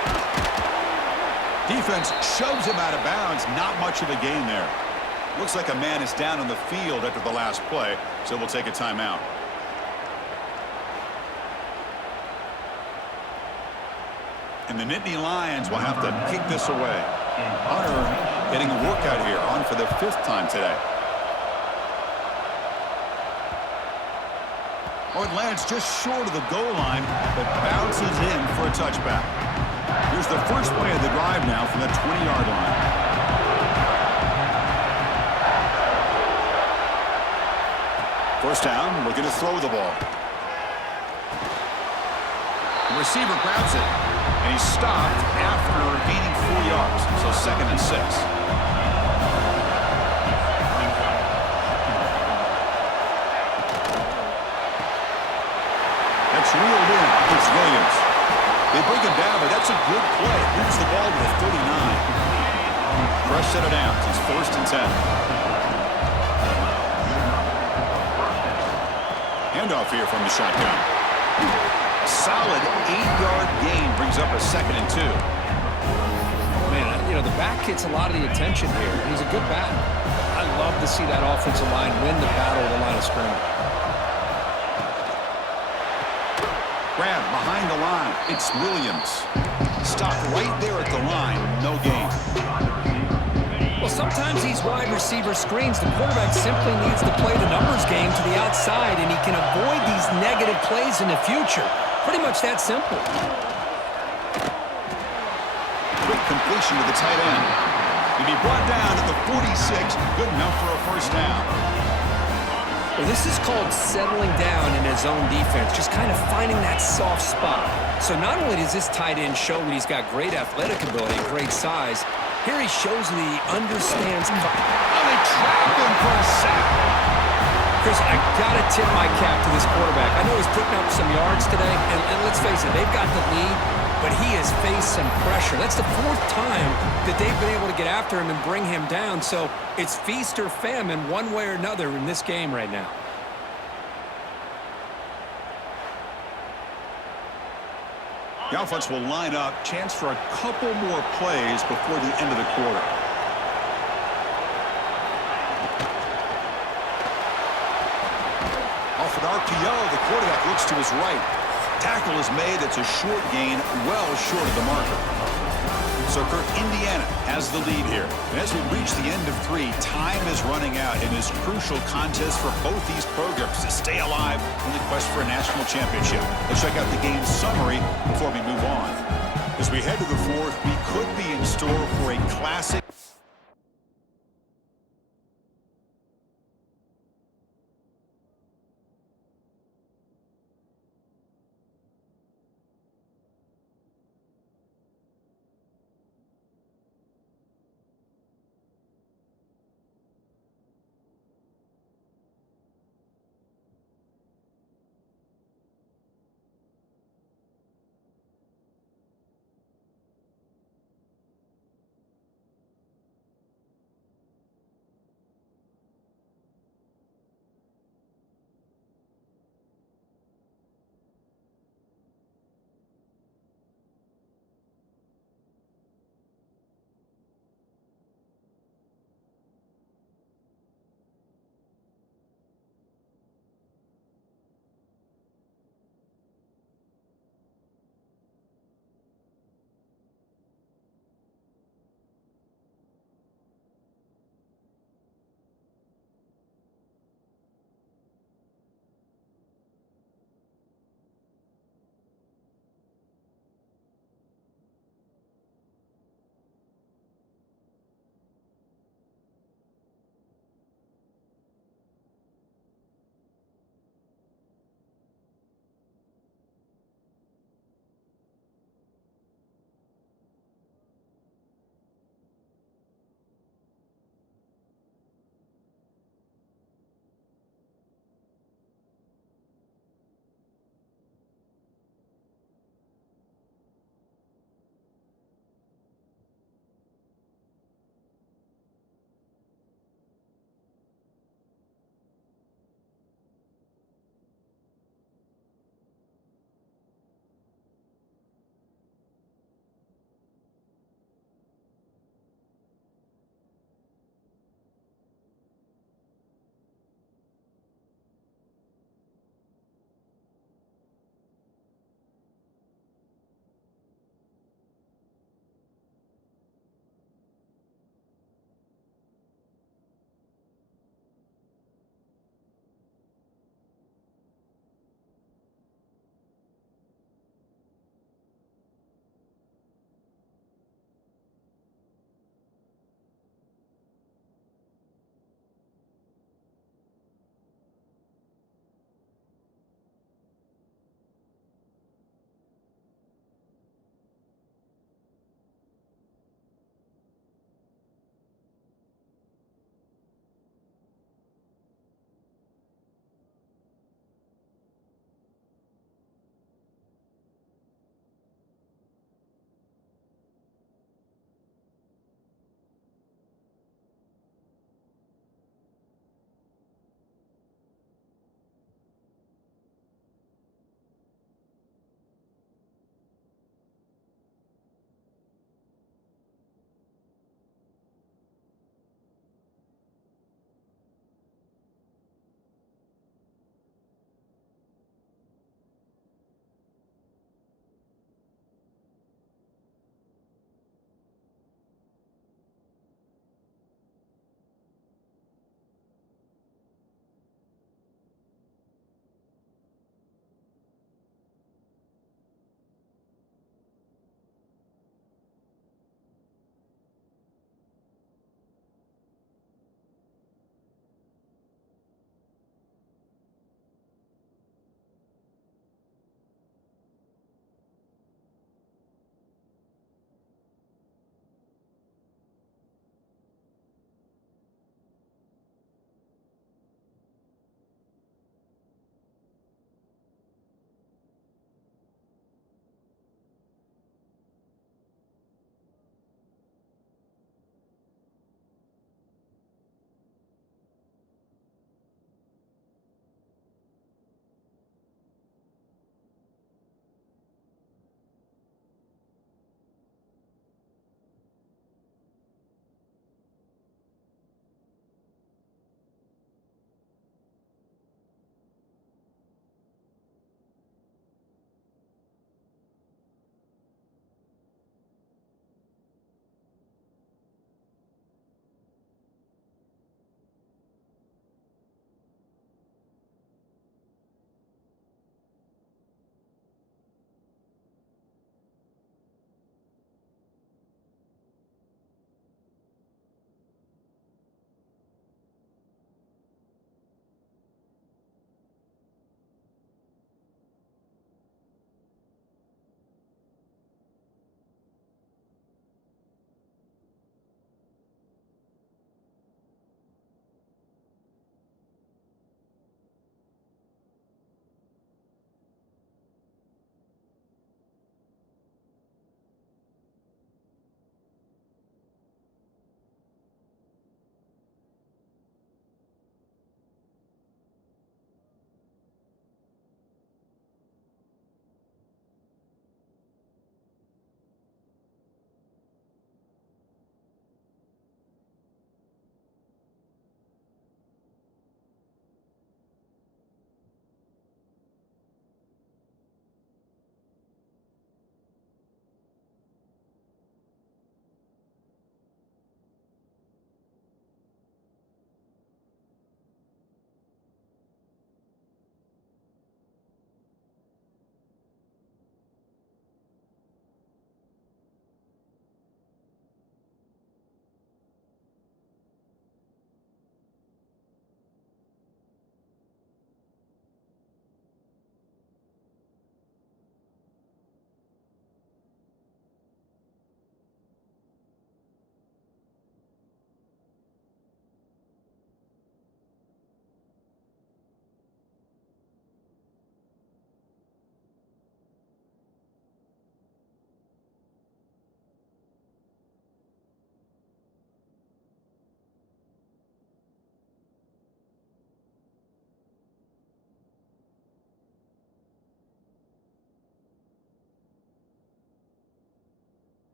Defense shoves him out of bounds. Not much of a gain there. Looks like a man is down on the field after the last play, so we'll take a timeout. And the Nittany Lions will have to kick this away. Hunter getting a workout here, on for the 5th time today. Oh, it lands just short of the goal line, but bounces in for a touchback. Here's the first play of the drive now from the 20-yard line. First down, looking to throw the ball. The receiver grabs it, and he's stopped after gaining 4 yards, so 2nd and 6. That's reeled in. It's Williams. They bring him down, but that's a good play. Moves the ball to the 39. Fresh set of downs. It's 1st and 10. Handoff here from the shotgun. Solid 8-yard gain brings up a 2nd and 2. Man, you know, the back gets a lot of the attention here. He's a good back. I love to see that offensive line win the battle of the line of scrimmage. Grab behind the line. It's Williams. Stopped right there at the line. No gain. Well, sometimes these wide receiver screens, the quarterback simply needs to play the numbers game to the outside, and he can avoid these negative plays in the future. Pretty much that simple. Quick completion to the tight end. He'll be brought down at the 46. Good enough for a first down. Well, this is called settling down in his own defense, just kind of finding that soft spot. So not only does this tight end show that he's got great athletic ability, great size, here he shows that he understands. Oh, they trap him for a sack. Chris, I got to tip my cap to this quarterback. I know he's putting up some yards today, and let's face it, they've got the lead, but he has faced some pressure. That's the 4th time that they've been able to get after him and bring him down. So it's feast or famine one way or another in this game right now. The offense will line up. Chance for a couple more plays before the end of the quarter. Off an RPO, the quarterback looks to his right. Tackle is made. It's a short gain, well short of the marker. So, Kirk, Indiana has the lead here. And as we reach the end of 3, time is running out in this crucial contest for both these programs to stay alive in the quest for a national championship. Let's check out the game summary before we move on. As we head to the 4th, we could be in store for a classic.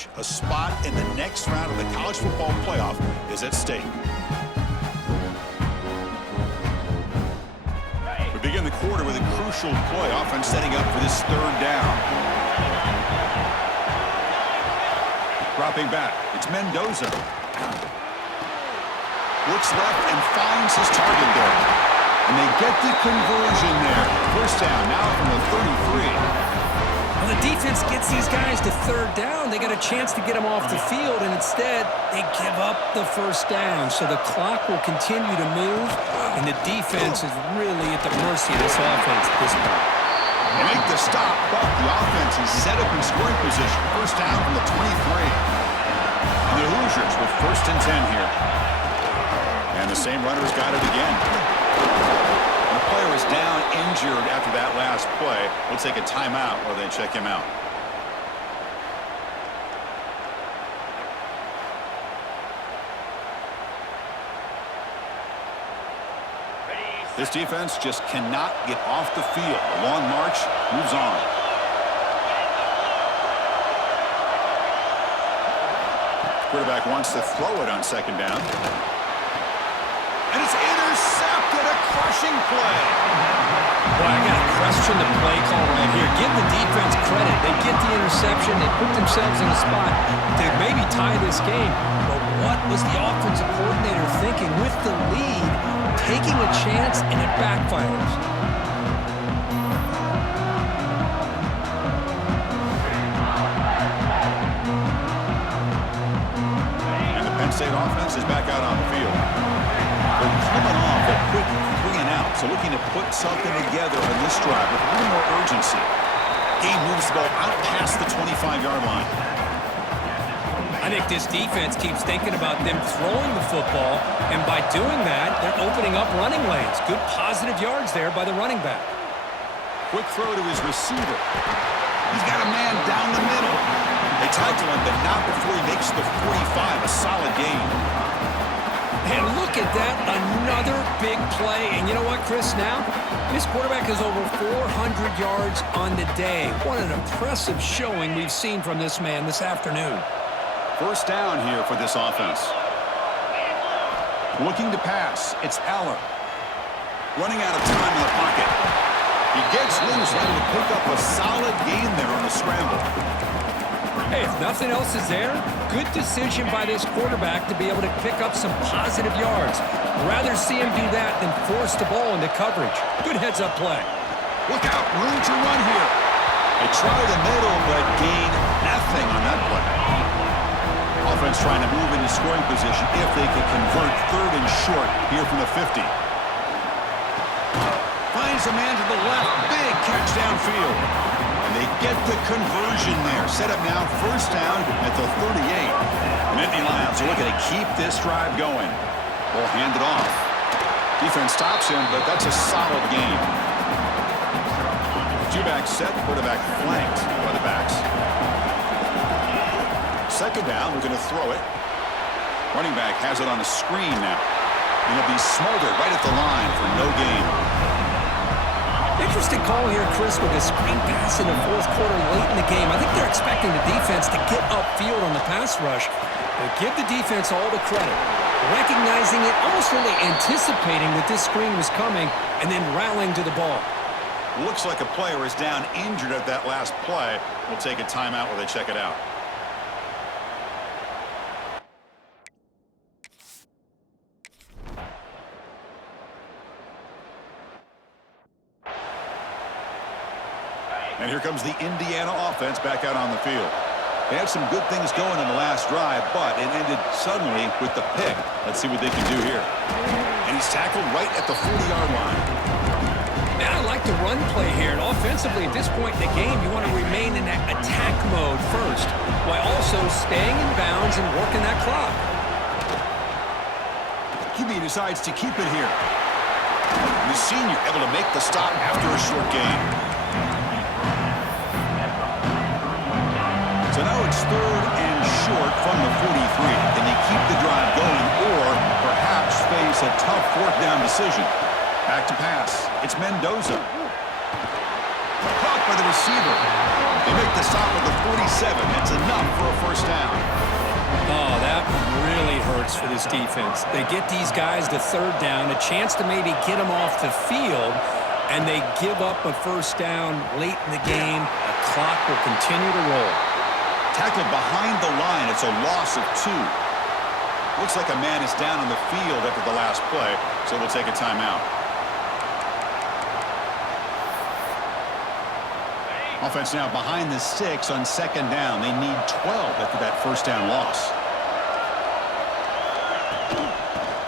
advantage. A spot in the next round of the college football playoff is at stake. We begin the quarter with a crucial play. Offense setting up for this third down. Dropping back. It's Mendoza. Looks left and finds his target there. And they get the conversion there. First down now from the 33. Well, the defense gets these guys to third down. They got a chance to get them off the field, and instead they give up the first down. So the clock will continue to move, and the defense is really at the mercy of this offense at this point. They make the stop, but the offense is set up in scoring position. First down from the 23. And the Hoosiers with first and 10 here. And the same runner's got it again. The player is down injured after that last play. We'll take a timeout while they check him out. This defense just cannot get off the field. A long march moves on. Quarterback wants to throw it on second down. And it's intercepted, a crushing play. Well, I got to question the play call right here. Give the defense credit. They get the interception. They put themselves in a spot to maybe tie this game. But what was the offensive coordinator thinking with the lead, taking a chance, and it backfires? And the Penn State offense is back out on the field. They're coming off a quick 3 and out, so looking to put something together on this drive with a little more urgency. Game moves the ball out past the 25-yard line. I think this defense keeps thinking about them throwing the football, and by doing that, they're opening up running lanes. Good positive yards there by the running back. Quick throw to his receiver. He's got a man down the middle. They tackle him, but not before he makes the 45. A solid gain. And look at that, another big play. And you know what, Chris, now? This quarterback has over 400 yards on the day. What an impressive showing we've seen from this man this afternoon. First down here for this offense. Looking to pass, it's Aller. Running out of time in the pocket. He gets loose, able to pick up a solid gain there on the scramble. Hey, if nothing else is there, good decision by this quarterback to be able to pick up some positive yards. Rather see him do that than force the ball into coverage. Good heads-up play. Look out, room to run here. They try the middle, but gain nothing on that play. Offense trying to move into scoring position if they can convert third and short here from the 50. Finds a man to the left. Big catch downfield. And they get the conversion there. Set up now first down at the 38. Nittany Lions are looking to keep this drive going. Ball handed off. Defense stops him, but that's a solid game. Two-back set, quarterback flanked by the backs. Second down, we're going to throw it. Running back has it on the screen now. And he'll be smothered right at the line for no gain. Interesting call here, Chris, with a screen pass in the fourth quarter late in the game. I think they're expecting the defense to get upfield on the pass rush. But give the defense all the credit. Recognizing it, almost really anticipating that this screen was coming, and then rallying to the ball. Looks like a player is down injured at that last play. We'll take a timeout while they check it out. And here comes the Indiana offense back out on the field. They had some good things going on the last drive, but it ended suddenly with the pick. Let's see what they can do here. And he's tackled right at the 40-yard line. Now I like the run play here. And offensively, at this point in the game, you want to remain in that attack mode first, while also staying in bounds and working that clock. QB decides to keep it here. The senior able to make the stop after a short gain. So now it's third and short from the 43. Can they keep the drive going or perhaps face a tough fourth down decision? Back to pass. It's Mendoza. Caught by the receiver. They make the stop at the 47. That's enough for a first down. Oh, that really hurts for this defense. They get these guys to third down, a chance to maybe get them off the field, and they give up a first down late in the game. The clock will continue to roll. Tackled behind the line. It's a loss of 2. Looks like a man is down on the field after the last play, so we'll take a timeout. Offense now behind the 6 on second down. They need 12 after that first down loss.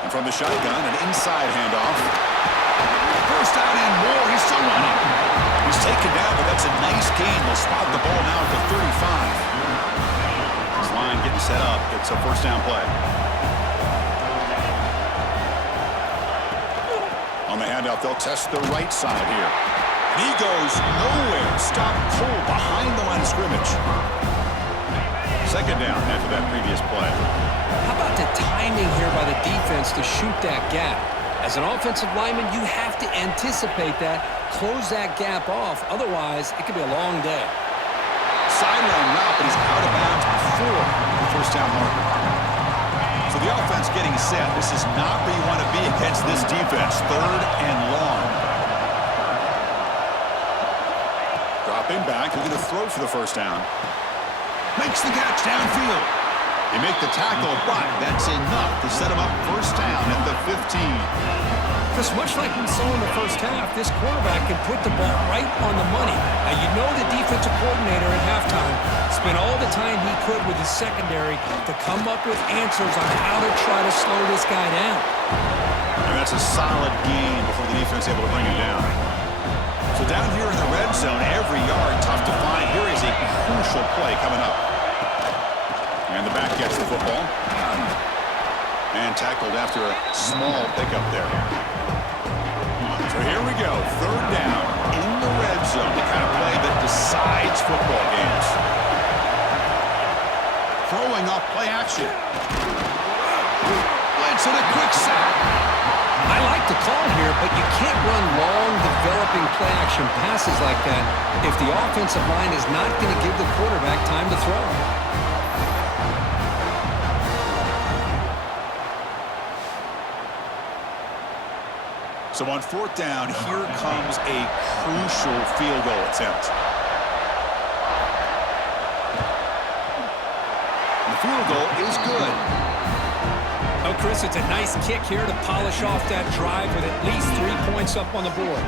And from the shotgun, an inside handoff. First down and more. He's still running. He's taken down, but that's a nice gain. They'll spot the ball now at the 35. This line getting set up. It's a first down play. On the handoff, they'll test the right side here. And he goes nowhere. Stop cold behind the line of scrimmage. Second down after that previous play. How about the timing here by the defense to shoot that gap? As an offensive lineman, you have to anticipate that, close that gap off. Otherwise, it could be a long day. Sideline route, but he's out of bounds before the first down marker. So the offense getting set. This is not where you want to be against this defense. Third and long. Dropping back. They're going to throw for the first down. Makes the catch downfield. They make the tackle, but that's enough to set him up first down at the 15. Because much like we saw in the first half, this quarterback can put the ball right on the money. Now, you know the defensive coordinator at halftime spent all the time he could with his secondary to come up with answers on how to try to slow this guy down. And that's a solid gain before the defense able to bring him down. So down here in the red zone, every yard tough to find. Here is a crucial play coming up. And the back gets the football. And tackled after a small pickup there. So here we go. Third down in the red zone. The kind of play that decides football games. Throwing off play action. Blitz and a quick sack. I like the call here, but you can't run long, developing play action passes like that if the offensive line is not going to give the quarterback time to throw. So on fourth down, here comes a crucial field goal attempt. And the field goal is good. Oh, Chris, it's a nice kick here to polish off that drive with at least 3 points up on the board.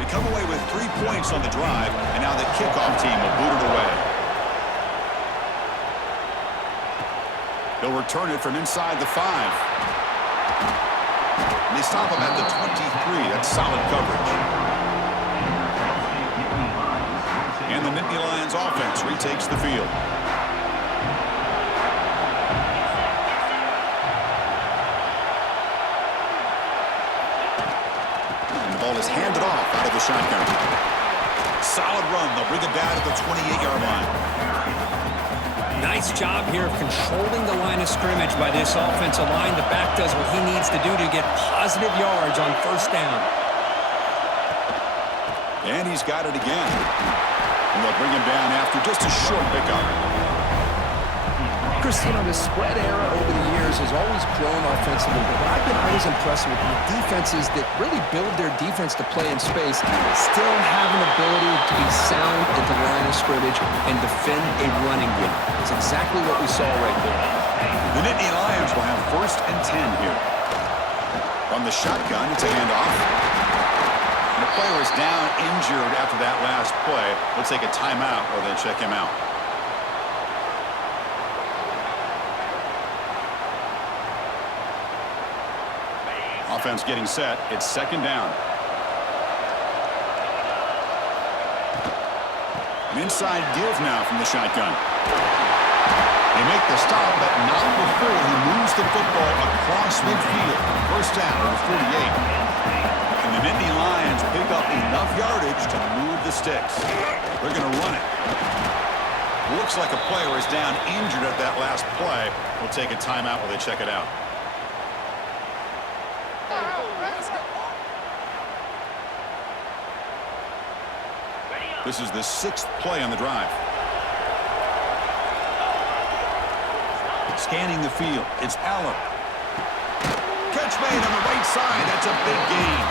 They come away with 3 points on the drive, and now the kickoff team will boot it away. They'll return it from inside the 5. And they stop him at the 23. That's solid coverage. And the Nittany Lions offense retakes the field. And the ball is handed off out of the shotgun. Solid run. They'll bring it down at the 28-yard line. Nice job here of controlling the line of scrimmage by this offensive line. The back does what he needs to do to get positive yards on first down. And he's got it again. And they'll bring him down after just a short pickup. Chris, the spread era over the years has always grown offensively, but what I've been always impressed with the defenses that really build their defense to play in space still have an ability to be sound at the line of scrimmage and defend a running game. It's exactly what we saw right there. The Nittany Lions will have first and 10 here. From the shotgun, it's a handoff. And the player is down injured after that last play. Let's take a timeout or they'll check him out. Offense getting set. It's second down. An inside give now from the shotgun. They make the stop, but not before he moves the football across midfield. First down at the 48. And the Nittany Lions pick up enough yardage to move the sticks. They're going to run it. Looks like a player is down injured at that last play. We'll take a timeout while they check it out. This is the 6th play on the drive. Scanning the field, it's Aller. Catch made on the right side. That's a big gain.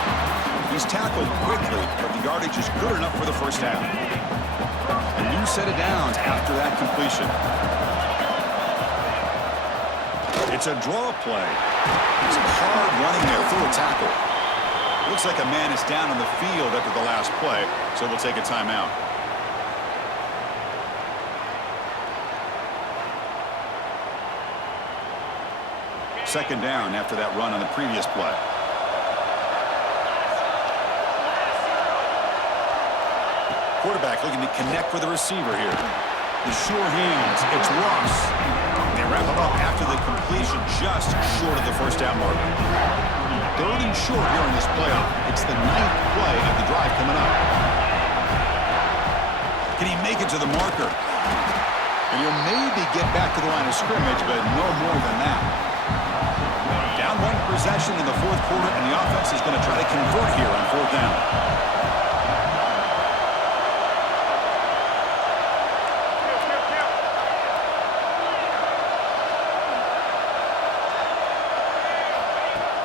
He's tackled quickly, but the yardage is good enough for the first down. A new set of downs after that completion. It's a draw play. It's hard running there through a tackle. Looks like a man is down on the field after the last play, so we'll take a timeout. Second down after that run on the previous play. Quarterback looking to connect with the receiver here. The sure hands, it's Ross. They wrap him up after the completion, just short of the first down mark. 3rd and short here in this playoff. It's the 9th play of the drive coming up. Can he make it to the marker? And he'll maybe get back to the line of scrimmage, but no more than that. Down 1 possession in the 4th quarter, and the offense is going to try to convert here on 4th down.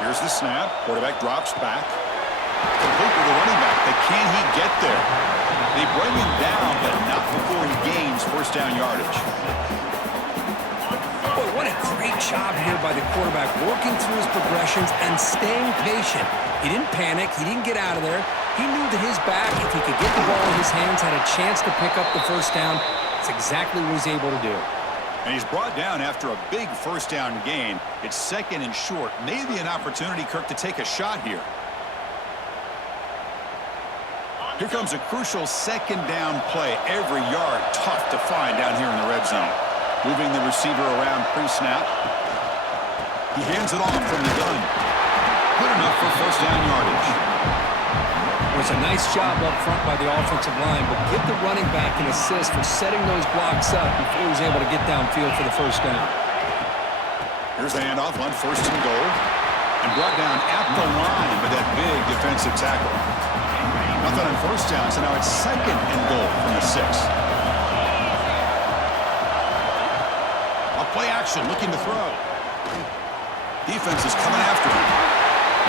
Here's the snap. Quarterback drops back. Complete with the running back, but can he get there? They bring him down, but not before he gains first down yardage. Boy, what a great job here by the quarterback, working through his progressions and staying patient. He didn't panic. He didn't get out of there. He knew that his back, if he could get the ball in his hands, had a chance to pick up the first down. That's exactly what he's able to do. And he's brought down after a big first down gain. It's 2nd and short. Maybe an opportunity, Kirk, to take a shot here. Here comes a crucial 2nd down play. Every yard tough to find down here in the red zone. Moving the receiver around pre-snap. He hands it off from the gun. Good enough for first down yardage. It was a nice job up front by the offensive line, but give the running back an assist for setting those blocks up before he was able to get downfield for the first down. Here's the handoff on 1st and goal. And brought down at the line with that big defensive tackle. Nothing on first down, so now it's 2nd and goal from the 6. A play action, looking to throw. Defense is coming after him.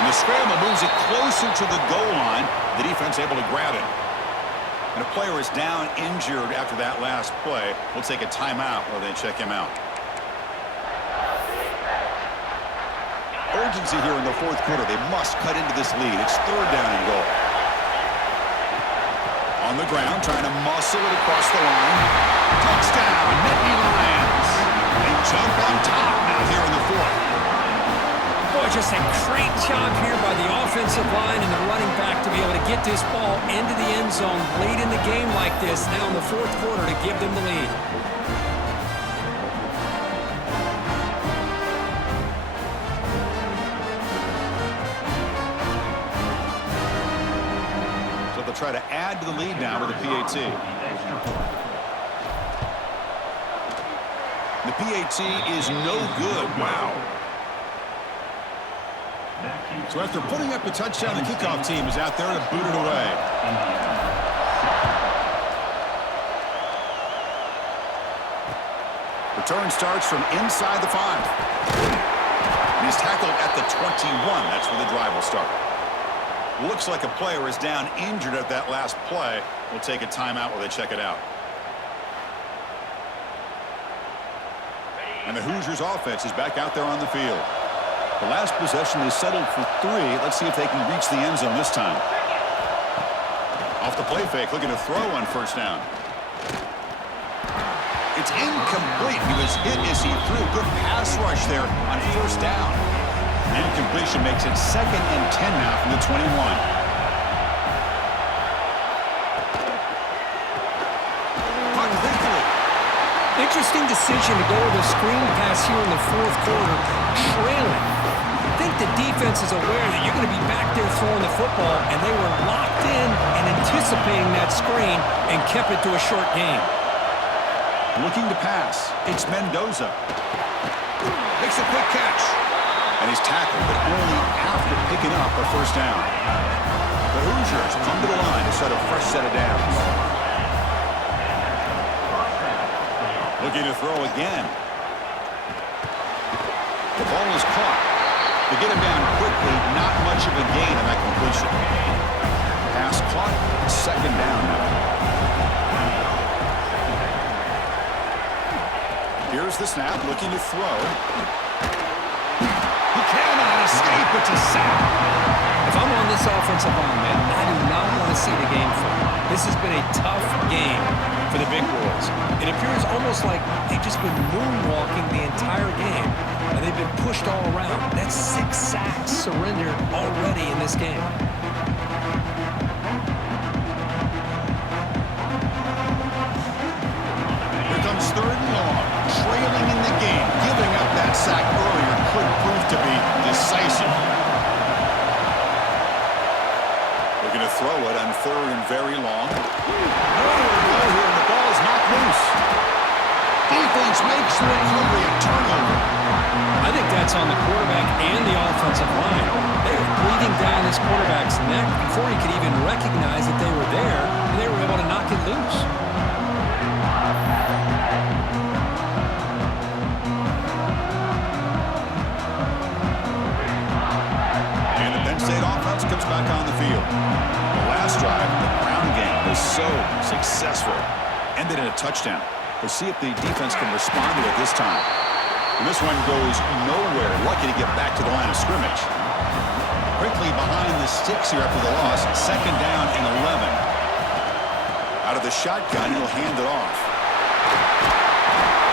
And the scramble moves it closer to the goal line. The defense able to grab it. And a player is down injured after that last play. We'll take a timeout while they check him out. Urgency here in the 4th quarter. They must cut into this lead. It's 3rd down and goal. On the ground, trying to muscle it across the line. Touchdown, Nittany Lions. They jump on top now here in the 4th. Boy, just a great job here by the offensive line and the running back to be able to get this ball into the end zone late in the game like this, now in the 4th quarter, to give them the lead. So they'll try to add to the lead now with a PAT. The PAT is no good. Wow. So after putting up a touchdown, the kickoff team is out there to boot it away. Return starts from inside the 5. And he's tackled at the 21. That's where the drive will start. Looks like a player is down injured at that last play. We'll take a timeout while they check it out. And the Hoosiers offense is back out there on the field. The last possession, they settled for 3. Let's see if they can reach the end zone this time. Off the play fake, looking to throw on first down. It's incomplete. He was hit as he threw. Good pass rush there on first down. Incompletion makes it 2nd and 10 now from the 21. Caught quickly. Interesting decision to go with a screen pass here in the 4th quarter, trailing. I think the defense is aware that you're going to be back there throwing the football, and they were locked in and anticipating that screen and kept it to a short gain. Looking to pass. It's Mendoza. Makes a quick catch. And he's tackled, but only after picking up a first down. The Hoosiers come to the line to set a fresh set of downs. Looking to throw again. The ball is caught. To get him down quickly, not much of a gain on that completion. Pass caught, second down now. Here's the snap, looking to throw. He cannot escape, it's a sack. If I'm on this offensive line, man, I do not want to see the game flip. This has been a tough game for the big boys. It appears almost like they've just been moonwalking the entire game, and they've been pushed all around. That's 6 sacks surrendered already in this game. Here comes third and long, trailing in the game. Giving up that sack earlier could prove to be decisive. Looking to throw it on third and very long. Nowhere to go here, and the ball is knocked loose. Defense makes the recovery a turnover. I think that's on the quarterback and the offensive line. They were breathing down this quarterback's neck before he could even recognize that they were there, and they were able to knock it loose. And the Penn State offense comes back on the field. The last drive, the ground game, was so successful. Ended in a touchdown. We'll see if the defense can respond to it this time. And this one goes nowhere. Lucky to get back to the line of scrimmage. Quickly behind the sticks here after the loss. Second down and 11. Out of the shotgun, he'll hand it off.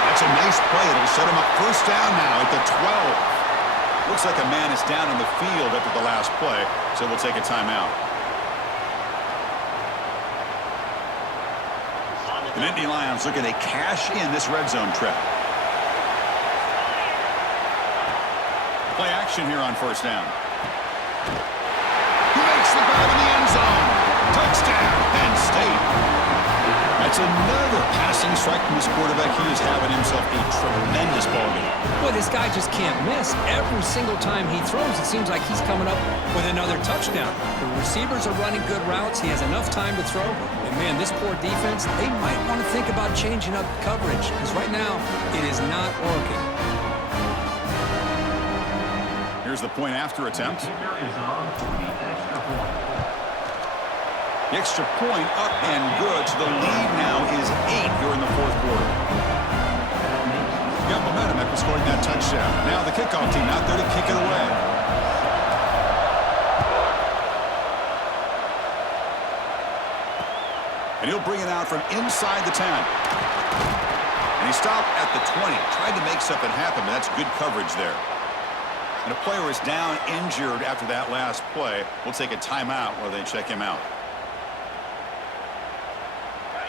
That's a nice play. It'll set him up first down now at the 12. Looks like a man is down on the field after the last play, so we'll take a timeout. The Nittany Lions looking to cash in this red zone trip. Play action here on first down. He makes the grab in the end zone. Touchdown, Penn State. That's another passing strike from this quarterback. He is having himself a tremendous ball game. Boy, this guy just can't miss. Every single time he throws, it seems like he's coming up with another touchdown. The receivers are running good routes. He has enough time to throw. And, man, this poor defense, they might want to think about changing up coverage because right now it is not working. Here's the point after attempt. The extra point up and good. So the lead now is 8 here in the fourth quarter. Got momentum after scoring that touchdown. Now the kickoff team out there to kick it away. And he'll bring it out from inside the 10. And he stopped at the 20. Tried to make something happen, but that's good coverage there. And a player is down injured after that last play. We'll take a timeout while they check him out.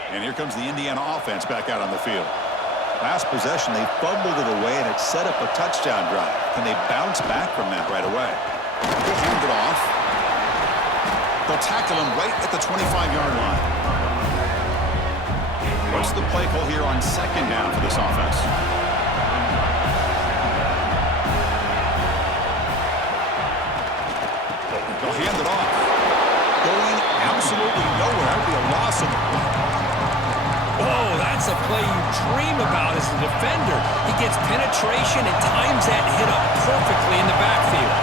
And here comes the Indiana offense back out on the field. Last possession, they fumbled it away, and it set up a touchdown drive. Can they bounce back from that right away? They'll hand it off. They'll tackle him right at the 25-yard line. What's the play call here on second down for this offense? They'll hand it off. Going absolutely nowhere. That would be a loss of the play. Oh, that's a play you dream about as a defender. He gets penetration and times that hit up perfectly in the backfield.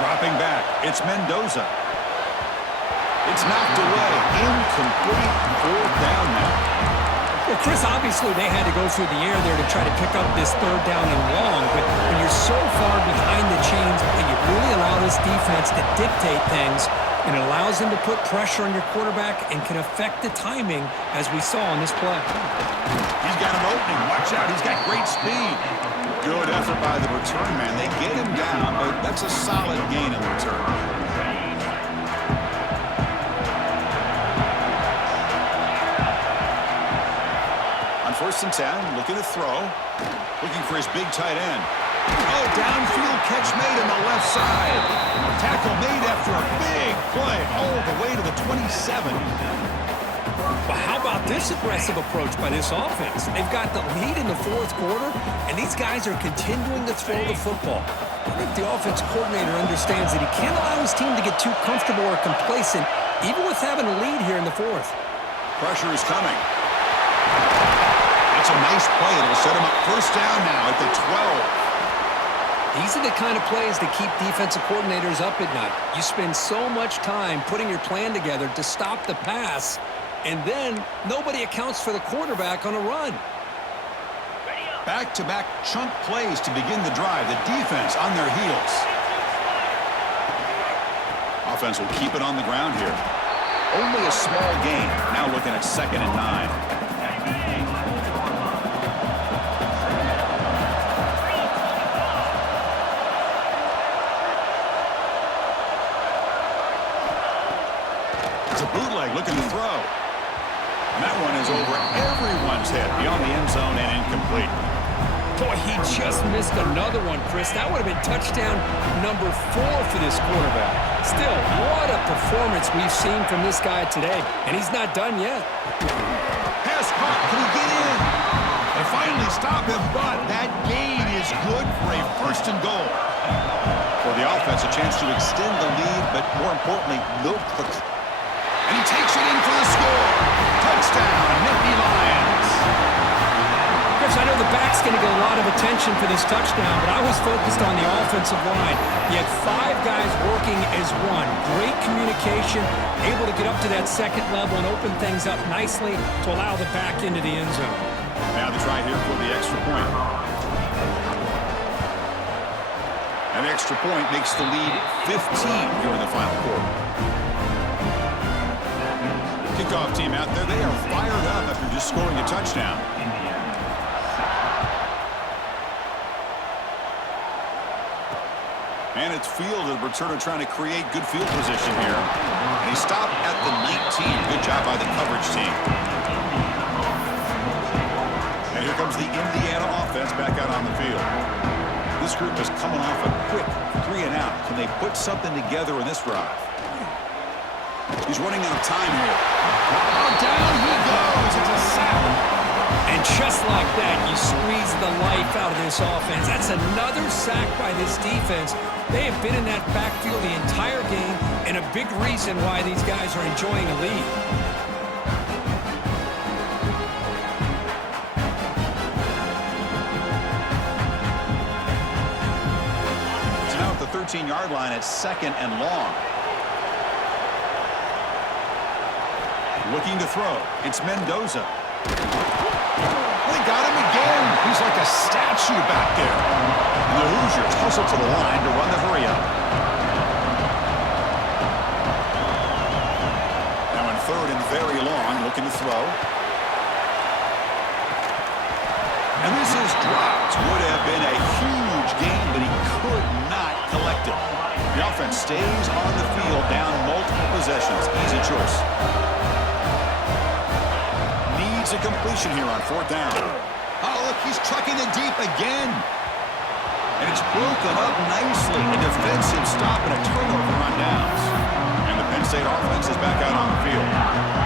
Dropping back, it's Mendoza. It's knocked away. Incomplete, fourth down now. Well, Chris, obviously they had to go through the air there to try to pick up this third down and long, but when you're so far behind the chains and you really allow this defense to dictate things, and it allows them to put pressure on your quarterback and can affect the timing, as we saw on this play. He's got an opening. Watch out. He's got great speed. Good effort by the return man. They get him down, but that's a solid gain in the return. On first and 10, looking to throw. Looking for his big tight end. Oh, downfield catch made on the left side. Tackle made after a big play all the way to the 27. But how about this aggressive approach by this offense? They've got the lead in the fourth quarter, and these guys are continuing to throw the football. I think the offense coordinator understands that he can't allow his team to get too comfortable or complacent, even with having a lead here in the fourth. Pressure is coming. That's a nice play. It'll set him up first down now at the 12. These are the kind of plays that keep defensive coordinators up at night. You spend so much time putting your plan together to stop the pass, and then nobody accounts for the quarterback on a run. Back-to-back chunk plays to begin the drive. The defense on their heels. Offense will keep it on the ground here. Only a small gain. Now looking at 2nd and 9. It's a bootleg looking to throw. And that one is over everyone's head beyond the end zone and incomplete. Boy, he just missed another one, Chris. That would have been touchdown number 4 for this quarterback. Still, what a performance we've seen from this guy today. And he's not done yet. Pass caught. Can he get in? They finally stop him, but that gain is good for a 1st and goal. For the offense, a chance to extend the lead, but more importantly, milk the... And he takes it in for the score. Touchdown, Nittany Lions. Chris, I know the back's going to get a lot of attention for this touchdown, but I was focused on the offensive line. You had 5 guys working as one. Great communication, able to get up to that 2nd level and open things up nicely to allow the back into the end zone. Now the try here for the extra point. An extra point makes the lead 15 here in the final quarter. Kickoff team out there, they are fired up after just scoring a touchdown. And it's field, the returner trying to create good field position here. And he stopped at the 19. Good job by the coverage team. And here comes the Indiana offense back out on the field. This group is coming off a quick 3 and out. Can they put something together in this drive? He's running out of time here. Oh, down he goes. It's a sack. And just like that, you squeeze the life out of this offense. That's another sack by this defense. They have been in that backfield the entire game, and a big reason why these guys are enjoying a lead. It's now at the 13-yard line at 2nd and long. Looking to throw. It's Mendoza. They got him again. He's like a statue back there. And the Hoosiers hustle to the line to run the hurry up. Now in 3rd and very long, looking to throw. And this is dropped. Would have been a huge gain, but he could not collect it. The offense stays on the field down multiple possessions. Easy choice. A completion here on 4th down. Oh, look, he's trucking it deep again. And it's broken up nicely. A defensive stop and a turnover on downs. And the Penn State offense is back out on the field.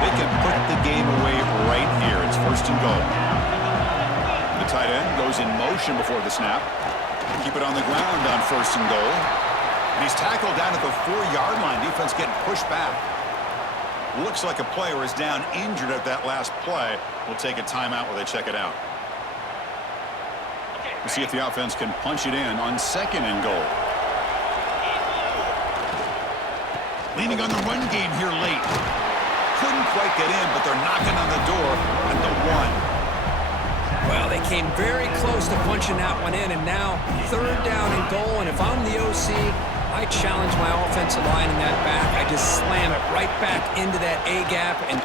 They can put the game away right here. It's 1st and goal. The tight end goes in motion before the snap. Keep it on the ground on 1st and goal. And he's tackled down at the 4-yard line. Defense getting pushed back. Looks like a player is down injured at that last play. We'll take a timeout while they check it out. We'll see if the offense can punch it in on 2nd and goal. Leaning on the run game here late. Couldn't quite get in, but they're knocking on the door at the 1. Well, they came very close to punching that one in, and now 3rd down and goal. And if I'm the OC, I challenge my offensive line in that back. I just slam it right back into that A-gap. And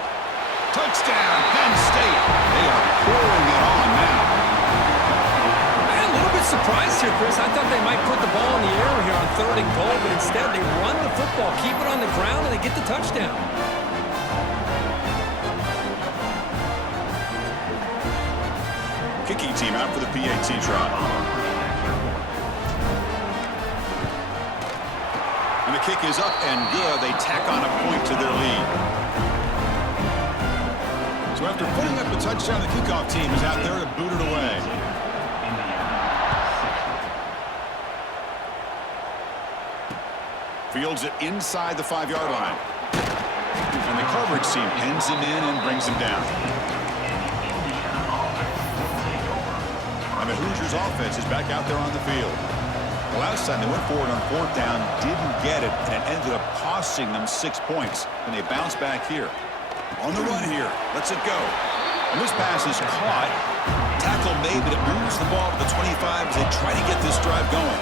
touchdown, Penn State. They are pouring it on now. I'm a little bit surprised here, Chris. I thought they might put the ball in the air here on 3rd and goal, but instead they run the football, keep it on the ground, and they get the touchdown. Kicking team out for the PAT try. And the kick is up and good. They tack on a point to their lead. So after putting up the touchdown, the kickoff team is out there to boot it away. Fields it inside the 5-yard line. And the coverage team pins him in and brings him down. And the Hoosiers offense is back out there on the field. The last time they went forward on 4th down, didn't get it, and it ended up costing them 6 points. And they bounce back here. On the run here. Lets it go. And this pass is caught. Tackle made, but it moves the ball to the 25 as they try to get this drive going.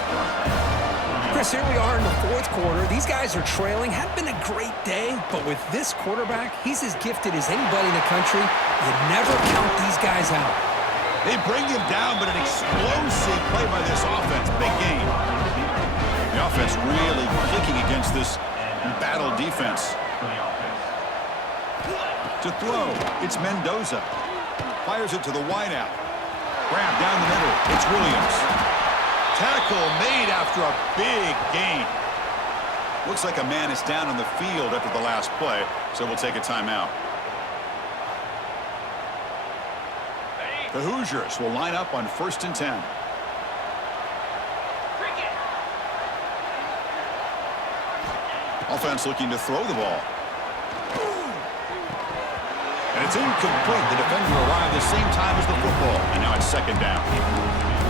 Chris, here we are in the 4th quarter. These guys are trailing. Hadn't been a great day, but with this quarterback, he's as gifted as anybody in the country. You never count these guys out. They bring him down, but an explosive play by this offense. Big game. The offense really clicking against this battle defense. To throw, it's Mendoza. Fires it to the wideout. Grab down the middle. It's Williams. Tackle made after a big gain. Looks like a man is down on the field after the last play, so we'll take a timeout. The Hoosiers will line up on 1st and 10. Offense looking to throw the ball. And it's incomplete. The defender arrived the same time as the football. And now it's 2nd down.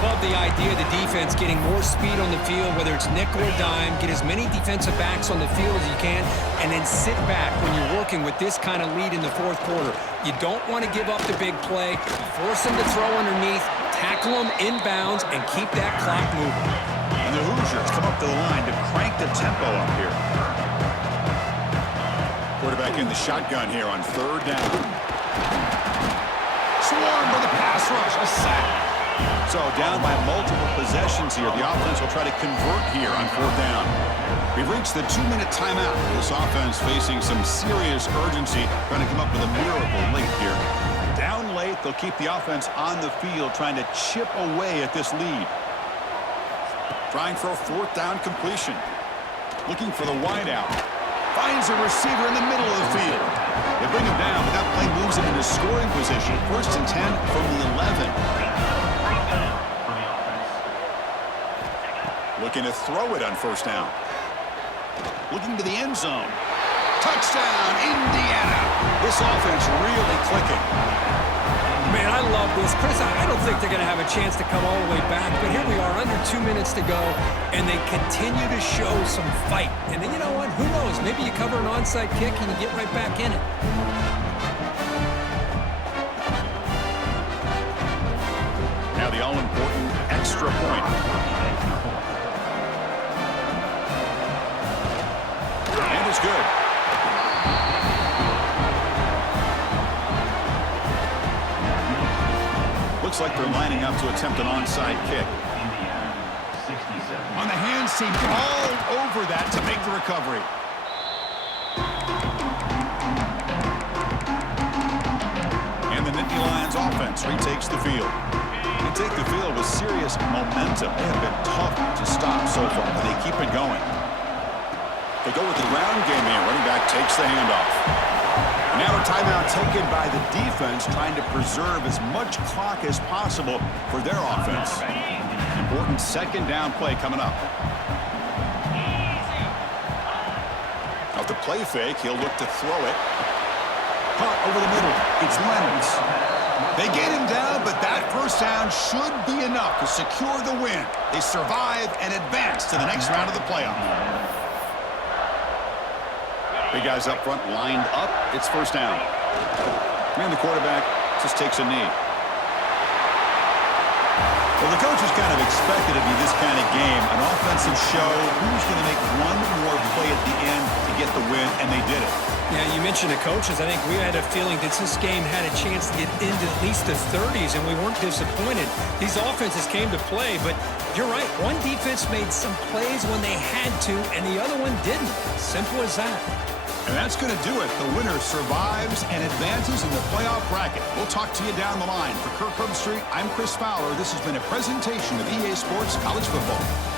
Love the idea of the defense getting more speed on the field, whether it's nickel or dime, get as many defensive backs on the field as you can, and then sit back when you're working with this kind of lead in the 4th quarter. You don't want to give up the big play. Force them to throw underneath, tackle them inbounds, and keep that clock moving. And the Hoosiers come up to the line to crank the tempo up here. Quarterback in the shotgun here on 3rd down. Swarmed by the pass rush. A sack. So down by multiple possessions here. The offense will try to convert here on 4th down. We've reached the 2-minute timeout. This offense facing some serious urgency, trying to come up with a miracle late here. Down late, they'll keep the offense on the field, trying to chip away at this lead. Trying for a 4th down completion. Looking for the wideout. Finds a receiver in the middle of the field. They bring him down, but that play moves him into scoring position. 1st and 10 from the 11. Looking to throw it on 1st down. Looking to the end zone. Touchdown, Indiana. This offense really clicking. Man, I love this. Chris, I don't think they're going to have a chance to come all the way back, but here we are, under 2 minutes to go, and they continue to show some fight. And then, you know what? Who knows? Maybe you cover an onside kick and you get right back in it. Now the all-important extra point. And it's good. Looks like they're lining up to attempt an onside kick. On the hands team, all over that to make the recovery. And the Nittany Lions offense retakes the field. They take the field with serious momentum. They have been tough to stop so far, but they keep it going. They go with the ground game here. Running back takes the handoff. Now a timeout taken by the defense, trying to preserve as much clock as possible for their offense. Important 2nd down play coming up. Off the play fake, he'll look to throw it. Caught over the middle. It's Leonard's. They get him down, but that 1st down should be enough to secure the win. They survive and advance to the next round of the playoff. Big guys up front lined up. It's 1st down. And the quarterback just takes a knee. Well, the coaches kind of expected it to be this kind of game, an offensive show. Who's going to make one more play at the end to get the win, and they did it. Yeah, you mentioned the coaches. I think we had a feeling that this game had a chance to get into at least the 30s, and we weren't disappointed. These offenses came to play, but you're right. One defense made some plays when they had to, and the other one didn't. Simple as that. And that's going to do it. The winner survives and advances in the playoff bracket. We'll talk to you down the line. For Kirk Herbstreit, I'm Chris Fowler. This has been a presentation of EA Sports College Football.